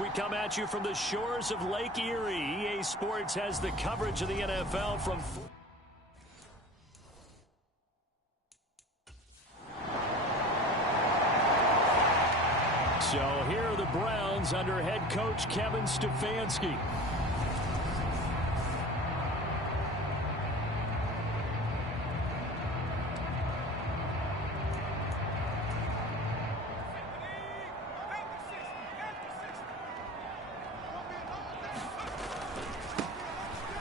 We come at you from the shores of Lake Erie. EA Sports has the coverage of the NFL from... So here are the Browns under head coach Kevin Stefanski.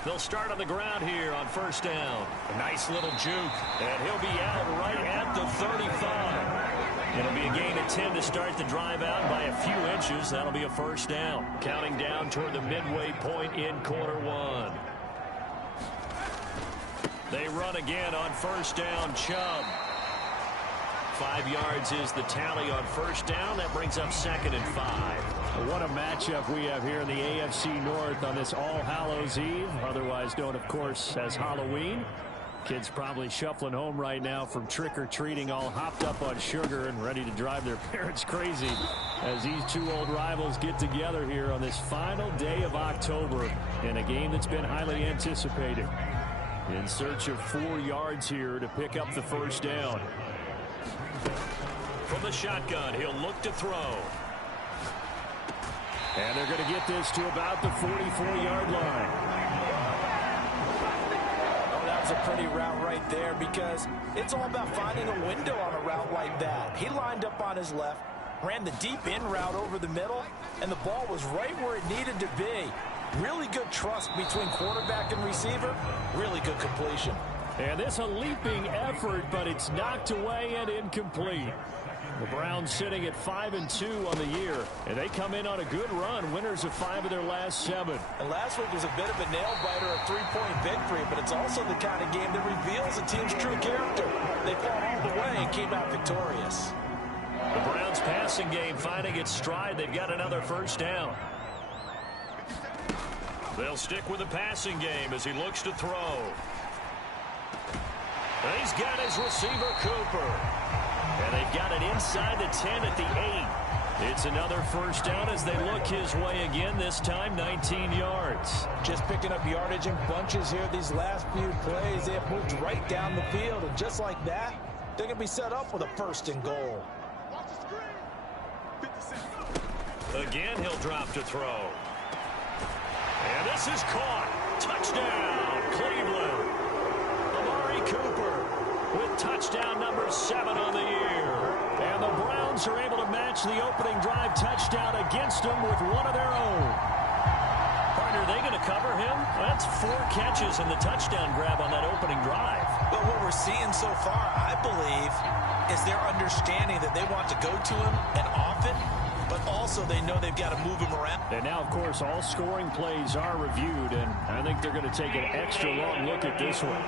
They'll start on the ground here on first down. A nice little juke. And he'll be out right at the 35. It'll be a gain of 10 to start the drive out by a few inches. That'll be a first down. Counting down toward the midway point in quarter one. They run again on first down. Chubb. 5 yards is the tally on first down. That brings up 2nd and 5. What a matchup we have here in the AFC North on this All Hallows Eve, otherwise known, of course, as Halloween. Kids probably shuffling home right now from trick-or-treating, all hopped up on sugar and ready to drive their parents crazy as these two old rivals get together here on this final day of October in a game that's been highly anticipated. In search of 4 yards here to pick up the first down. From the shotgun, he'll look to throw. And they're going to get this to about the 44-yard line. Oh, that was a pretty route right there because it's all about finding a window on a route like that. He lined up on his left, ran the deep in route over the middle, and the ball was right where it needed to be. Really good trust between quarterback and receiver. Really good completion. And this a leaping effort, but it's knocked away and incomplete. The Browns sitting at 5-2 on the year, and they come in on a good run, winners of 5 of their last 7. And last week was a bit of a nail-biter, a 3-point victory, but it's also the kind of game that reveals a team's true character. They fought all the way and came out victorious. The Browns passing game finding its stride. They've got another first down. They'll stick with the passing game as he looks to throw. And he's got his receiver, Cooper. And they've got it inside the 10 at the 8. It's another first down as they look his way again, this time 19 yards. Just picking up yardage in bunches here these last few plays. They have moved right down the field, and just like that, they're going to be set up with a first and goal. Again, he'll drop to throw. And this is caught. Touchdown, Cleveland. Amari Cooper with touchdown number 7 on the year. And the Browns are able to match the opening drive touchdown against them with one of their own. Partner, are they going to cover him? That's 4 catches and the touchdown grab on that opening drive. But what we're seeing so far, I believe, is their understanding that they want to go to him and often, but also they know they've got to move him around. And now, of course, all scoring plays are reviewed, and I think they're going to take an extra long look at this one.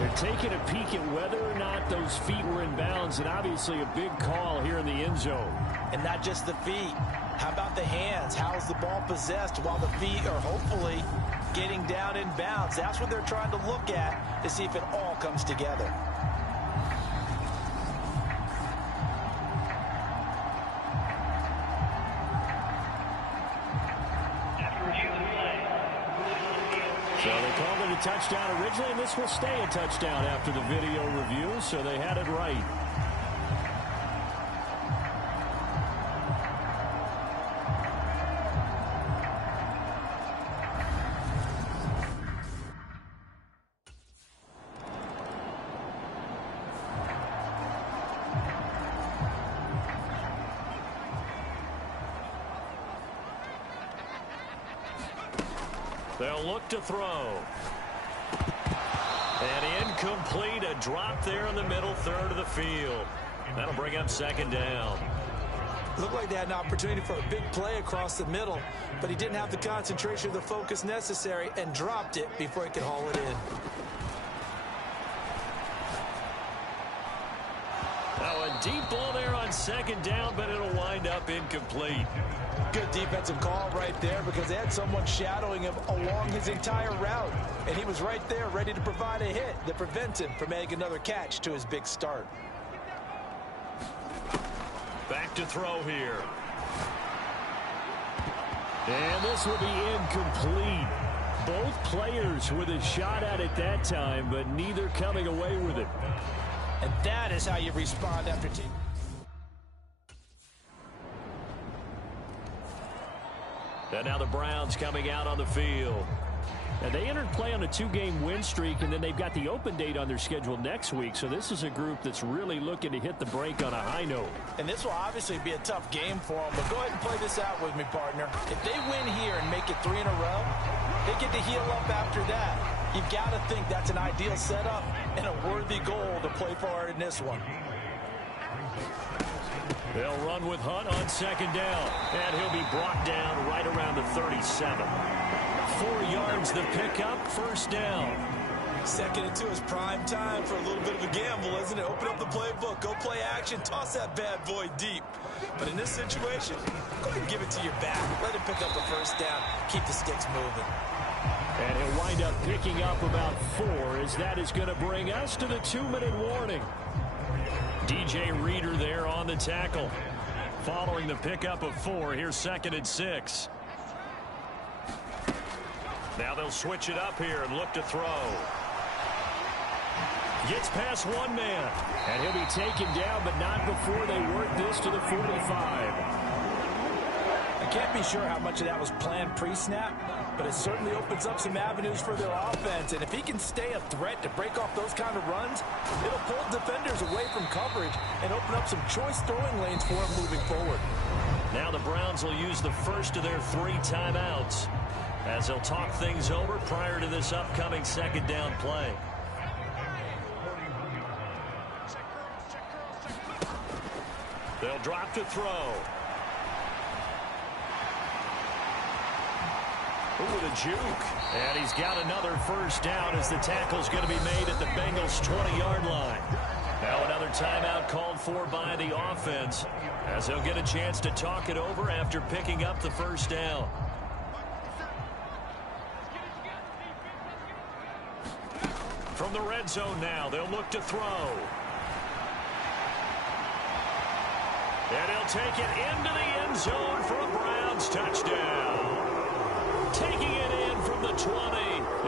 They're taking a peek at whether or not those feet were in bounds, and obviously a big call here in the end zone. And not just the feet. How about the hands? How's the ball possessed while the feet are hopefully getting down in bounds? That's what they're trying to look at to see if it all comes together. So they called it a touchdown originally, and this will stay a touchdown after the video review, so they had it right. They'll look to throw. And incomplete, a drop there in the middle third of the field. That'll bring up second down. Looked like they had an opportunity for a big play across the middle, but he didn't have the concentration or the focus necessary and dropped it before he could haul it in. Now a deep ball there on second down, but it'll wind up incomplete. Good defensive call right there because they had someone shadowing him along his entire route, and he was right there ready to provide a hit that prevents him from making another catch to his big start. Back to throw here. And this will be incomplete. Both players with a shot at it that time, but neither coming away with it. And that is how you respond after taking. And now the Browns coming out on the field. And they entered play on a 2-game win streak, and then they've got the open date on their schedule next week. So this is a group that's really looking to hit the break on a high note. And this will obviously be a tough game for them, but go ahead and play this out with me, partner. If they win here and make it 3 in a row, they get to heal up after that. You've got to think that's an ideal setup and a worthy goal to play for in this one. They'll run with Hunt on second down, and he'll be brought down right around the 37. 4 yards the pickup, first down. Second and 2 is prime time for a little bit of a gamble, isn't it? Open up the playbook, go play action, toss that bad boy deep. But in this situation, go ahead and give it to your back. Let him pick up the first down, keep the sticks moving. And he'll wind up picking up about 4, as that is going to bring us to the 2-minute warning. DJ Reader there on the tackle. Following the pickup of 4, here's second and 6. Now they'll switch it up here and look to throw. Gets past one man, and he'll be taken down, but not before they work this to the 45. I can't be sure how much of that was planned pre-snap, but it certainly opens up some avenues for their offense. And if he can stay a threat to break off those kind of runs, it'll pull defenders away from coverage and open up some choice throwing lanes for him moving forward. Now the Browns will use the first of their 3 timeouts as they'll talk things over prior to this upcoming second down play. They'll drop to throw. Ooh, with a juke. And he's got another first down as the tackle's going to be made at the Bengals' 20-yard line. Now another timeout called for by the offense as they'll get a chance to talk it over after picking up the first down. From the red zone now, they'll look to throw. And he'll take it into the end zone for a Browns touchdown. Taking it in from the 20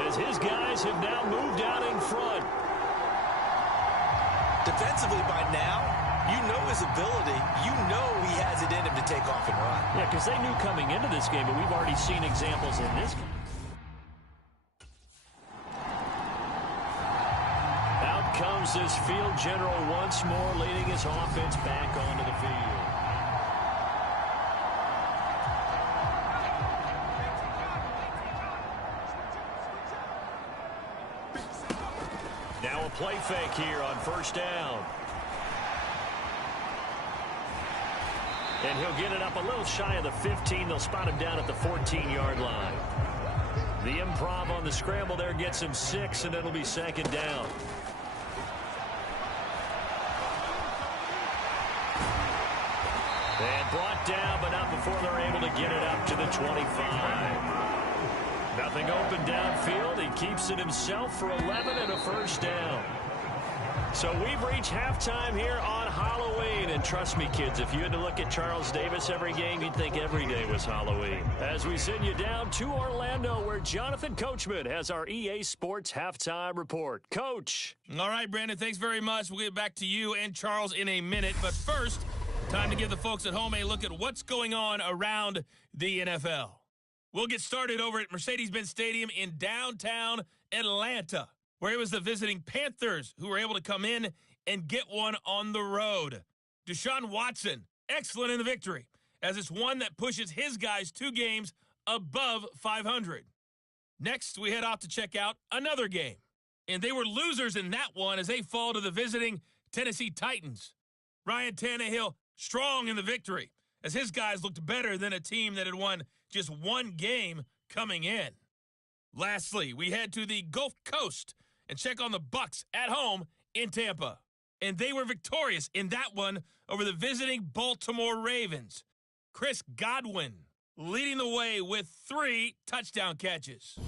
as his guys have now moved out in front. Defensively by now, you know his ability. You know he has it in him to take off and run. Yeah, because they knew coming into this game, but we've already seen examples in this game. Out comes this field general once more, leading his offense back onto the field. Now a play fake here on first down. And he'll get it up a little shy of the 15. They'll spot him down at the 14-yard line. The improv on the scramble there gets him 6, and it'll be second down. And brought down, but not before they're able to get it up to the 25. Nothing open downfield. He keeps it himself for 11 and a first down. So we've reached halftime here on Halloween. And trust me, kids, if you had to look at Charles Davis every game, you'd think every day was Halloween. As we send you down to Orlando, where Jonathan Coachman has our EA Sports halftime report. Coach. All right, Brandon, thanks very much. We'll get back to you and Charles in a minute. But first, time to give the folks at home a look at what's going on around the NFL. We'll get started over at Mercedes-Benz Stadium in downtown Atlanta, where it was the visiting Panthers who were able to come in and get one on the road. Deshaun Watson, excellent in the victory, as it's one that pushes his guys 2 games above 500. Next, we head off to check out another game. And they were losers in that one as they fall to the visiting Tennessee Titans. Ryan Tannehill strong in the victory as his guys looked better than a team that had won just one game coming in. Lastly, we head to the Gulf Coast and check on the Bucs at home in Tampa. And they were victorious in that one over the visiting Baltimore Ravens. Chris Godwin leading the way with 3 touchdown catches.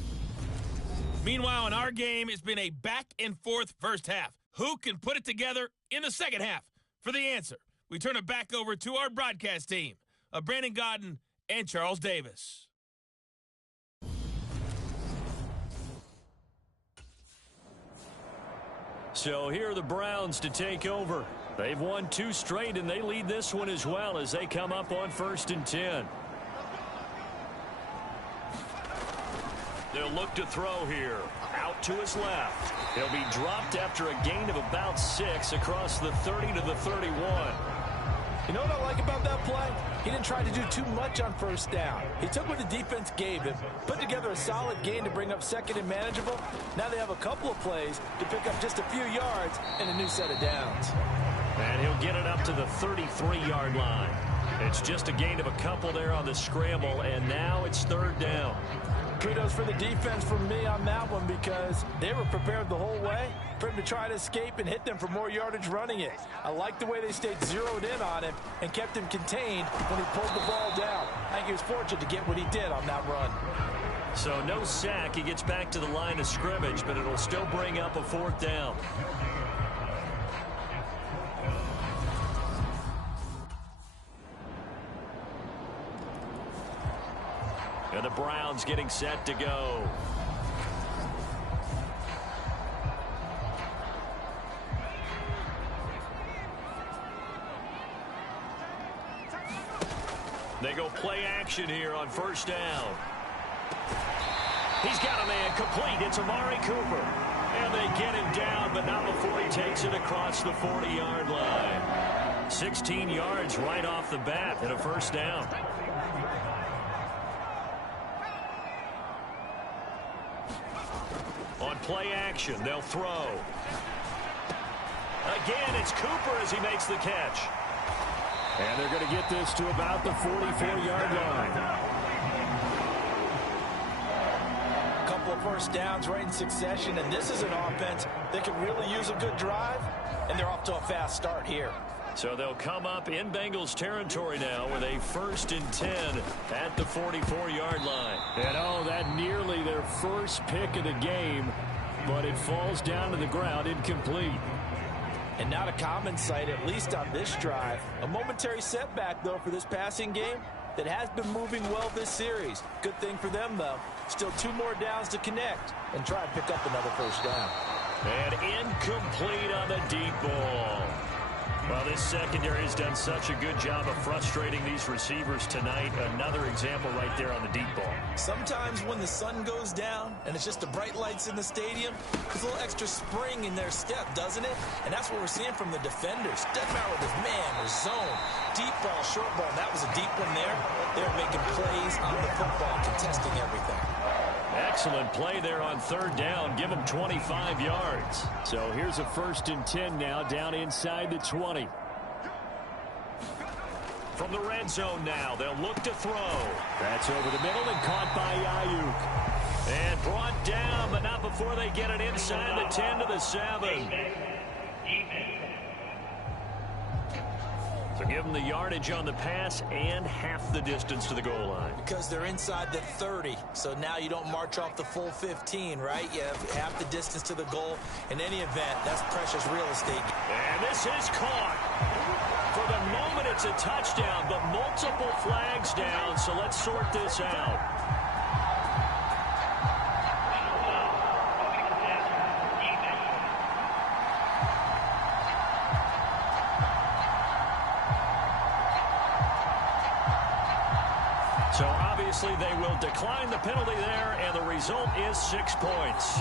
Meanwhile, in our game, it's been a back-and-forth first half. Who can put it together in the second half? For the answer, we turn it back over to our broadcast team of Brandon Godden and Charles Davis. So here are the Browns to take over. They've won 2 straight, and they lead this one as well as they come up on 1st and 10. They'll look to throw here. Out to his left. He'll be dropped after a gain of about 6 across the 30 to the 31. You know what I like about that play? He didn't try to do too much on first down. He took what the defense gave him, put together a solid gain to bring up 2nd and manageable. Now they have a couple of plays to pick up just a few yards and a new set of downs. And he'll get it up to the 33-yard line. It's just a gain of a couple there on the scramble, and now it's 3rd down. Kudos for the defense from me on that one because they were prepared the whole way for him to try to escape and hit them for more yardage running it. I like the way they stayed zeroed in on him and kept him contained when he pulled the ball down. I think he was fortunate to get what he did on that run. So no sack. He gets back to the line of scrimmage, but it'll still bring up a 4th down. And the Browns getting set to go. They go play action here on 1st down. He's got a man complete. It's Amari Cooper. And they get him down, but not before he takes it across the 40-yard line. 16 yards right off the bat and a 1st down. On play action, they'll throw. Again, it's Cooper as he makes the catch. And they're going to get this to about the 44-yard line. A couple of 1st downs right in succession, and this is an offense that could really use a good drive, and they're off to a fast start here. So they'll come up in Bengals territory now with a 1st and 10 at the 44-yard line. And oh, that nearly their first pick of the game, but it falls down to the ground incomplete. And not a common sight, at least on this drive. A momentary setback, though, for this passing game that has been moving well this series. Good thing for them, though. Still 2 more downs to connect and try and pick up another 1st down. And incomplete on the deep ball. Well, this secondary has done such a good job of frustrating these receivers tonight. Another example right there on the deep ball. Sometimes when the sun goes down and it's just the bright lights in the stadium, there's a little extra spring in their step, doesn't it? And that's what we're seeing from the defenders. Doesn't matter whether it's man or zone, deep ball, short ball. That was a deep one there. They're making plays on the football, contesting everything. Excellent play there on 3rd down. Give them 25 yards. So here's a 1st and 10 now down inside the 20. From the red zone now, they'll look to throw. That's over the middle and caught by Ayuk. And brought down, but not before they get it inside the 10 to the 7. So give them the yardage on the pass and half the distance to the goal line. Because they're inside the 30, so now you don't march off the full 15, right? You have half the distance to the goal. In any event, that's precious real estate. And this is caught. For the moment, it's a touchdown, but multiple flags down, so let's sort this out. So obviously they will decline the penalty there, and the result is 6 points.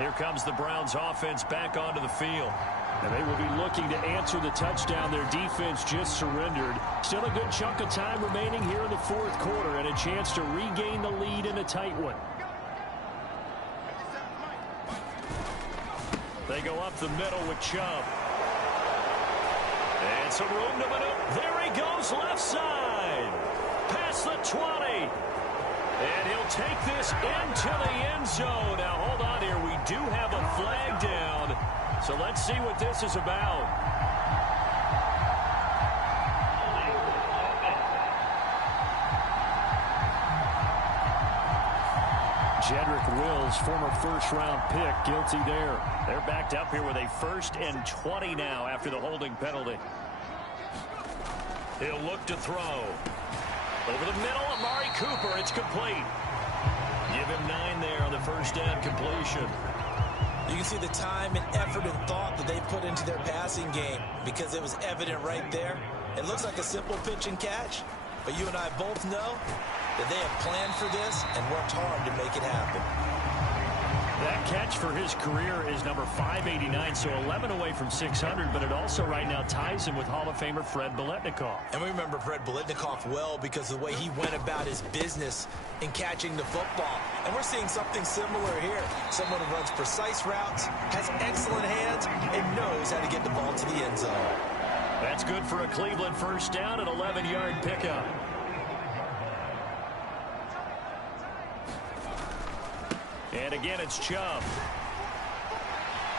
Here comes the Browns offense back onto the field. And they will be looking to answer the touchdown their defense just surrendered. Still a good chunk of time remaining here in the fourth quarter and a chance to regain the lead in a tight one. They go up the middle with Chubb. And some room to maneuver. There he goes, left side. Past the 20. And he'll take this into the end zone. Now, hold on here. We do have a flag down. So let's see what this is about. Jedrick Wills, former first-round pick, guilty there. They're backed up here with a 1st and 20 now after the holding penalty. He'll look to throw. Over the middle, Amari Cooper. It's complete. Give him 9 there on the first down completion. You can see the time and effort and thought that they put into their passing game because it was evident right there. It looks like a simple pitch and catch, but you and I both know that they have planned for this and worked hard to make it happen. That catch for his career is number 589, so 11 away from 600, but it also right now ties him with Hall of Famer Fred Biletnikoff. And we remember Fred Biletnikoff well because of the way he went about his business in catching the football. And we're seeing something similar here. Someone who runs precise routes, has excellent hands, and knows how to get the ball to the end zone. That's good for a Cleveland first down, an 11-yard pickup. And again, it's Chubb.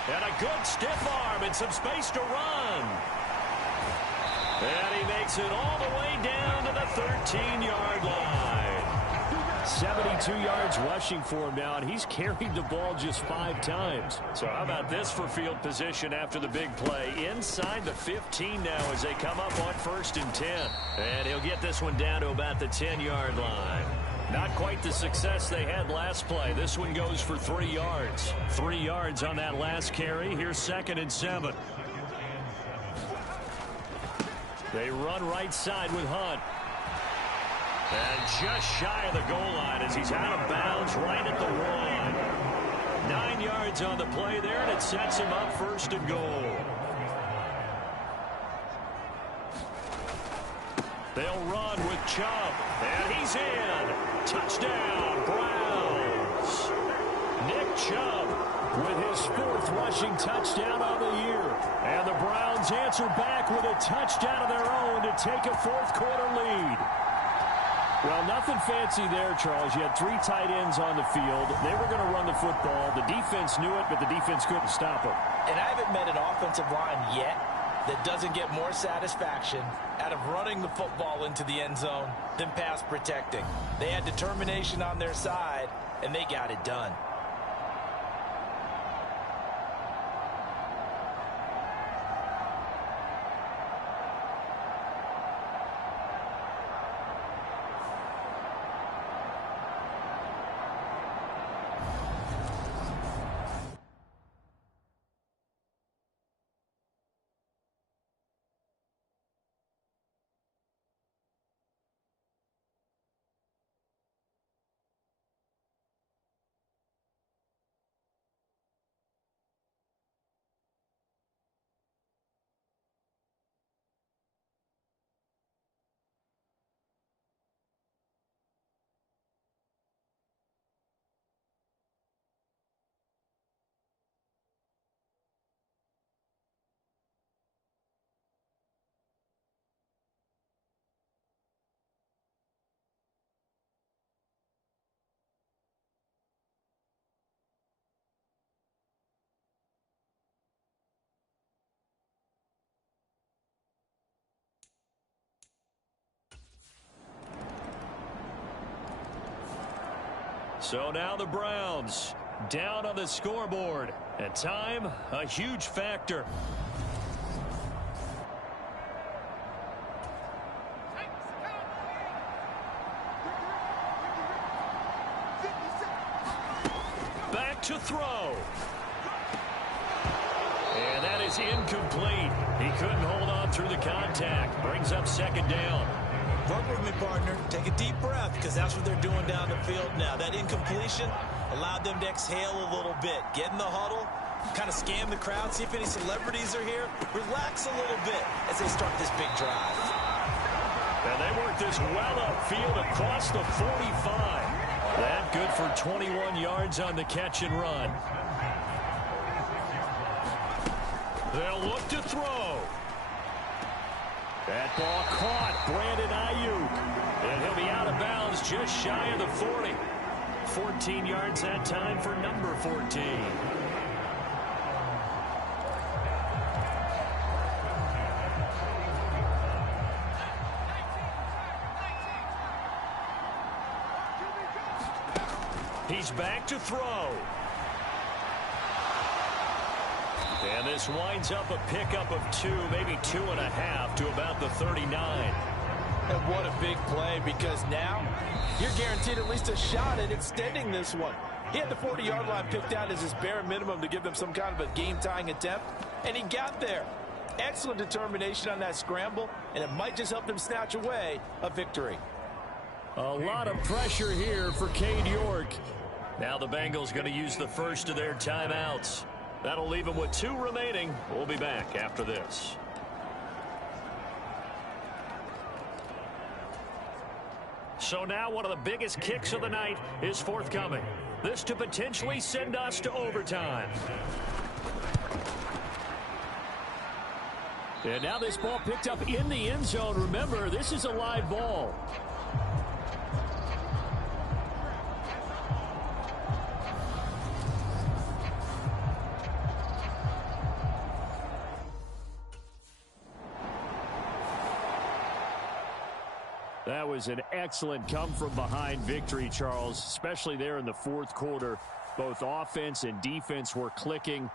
And a good stiff arm and some space to run. And he makes it all the way down to the 13-yard line. 72 yards rushing for him now, and he's carried the ball just 5 times. So how about this for field position after the big play? Inside the 15 now as they come up on 1st and 10. And he'll get this one down to about the 10-yard line. Not quite the success they had last play. This one goes for 3 yards. 3 yards on that last carry. Here's 2nd and 7. They run right side with Hunt. And just shy of the goal line as he's out of bounds right at the 1. 9 yards on the play there, and it sets him up 1st and goal. They'll run with Chubb, and he's in. Touchdown, Browns. Nick Chubb with his 4th rushing touchdown of the year. And the Browns answer back with a touchdown of their own to take a fourth quarter lead. Well, nothing fancy there, Charles. You had 3 tight ends on the field. They were going to run the football. The defense knew it, but the defense couldn't stop them. And I haven't met an offensive line yet that doesn't get more satisfaction out of running the football into the end zone than pass protecting. They had determination on their side, and they got it done. So now the Browns down on the scoreboard. And time, a huge factor. Back to throw. And that is incomplete. He couldn't hold on through the contact. Brings up 2nd down. Work with me, partner. Take a deep breath, because that's what they're doing down the field now. That incompletion, allowed them to exhale a little bit, get in the huddle, kind of scan the crowd, see if any celebrities are here, relax a little bit as they start this big drive. And they work this well upfield across the 45. That good for 21 yards on the catch and run. They'll look to throw. That ball caught. Brandon Ayuk. And he'll be out of bounds just shy of the 40. 14 yards that time for number 14. He's back to throw. And this winds up a pickup of 2, maybe 2.5 to about the 39. And what a big play, because now you're guaranteed at least a shot at extending this one. He had the 40-yard line picked out as his bare minimum to give them some kind of a game-tying attempt, and he got there. Excellent determination on that scramble, and it might just help them snatch away a victory. A lot of pressure here for Cade York. Now the Bengals going to use the first of their timeouts. That'll leave them with 2 remaining. We'll be back after this. So now one of the biggest kicks of the night is forthcoming. This to potentially send us to overtime. And now this ball picked up in the end zone. Remember, this is a live ball. That was an excellent come-from-behind victory, Charles, especially there in the fourth quarter. Both offense and defense were clicking.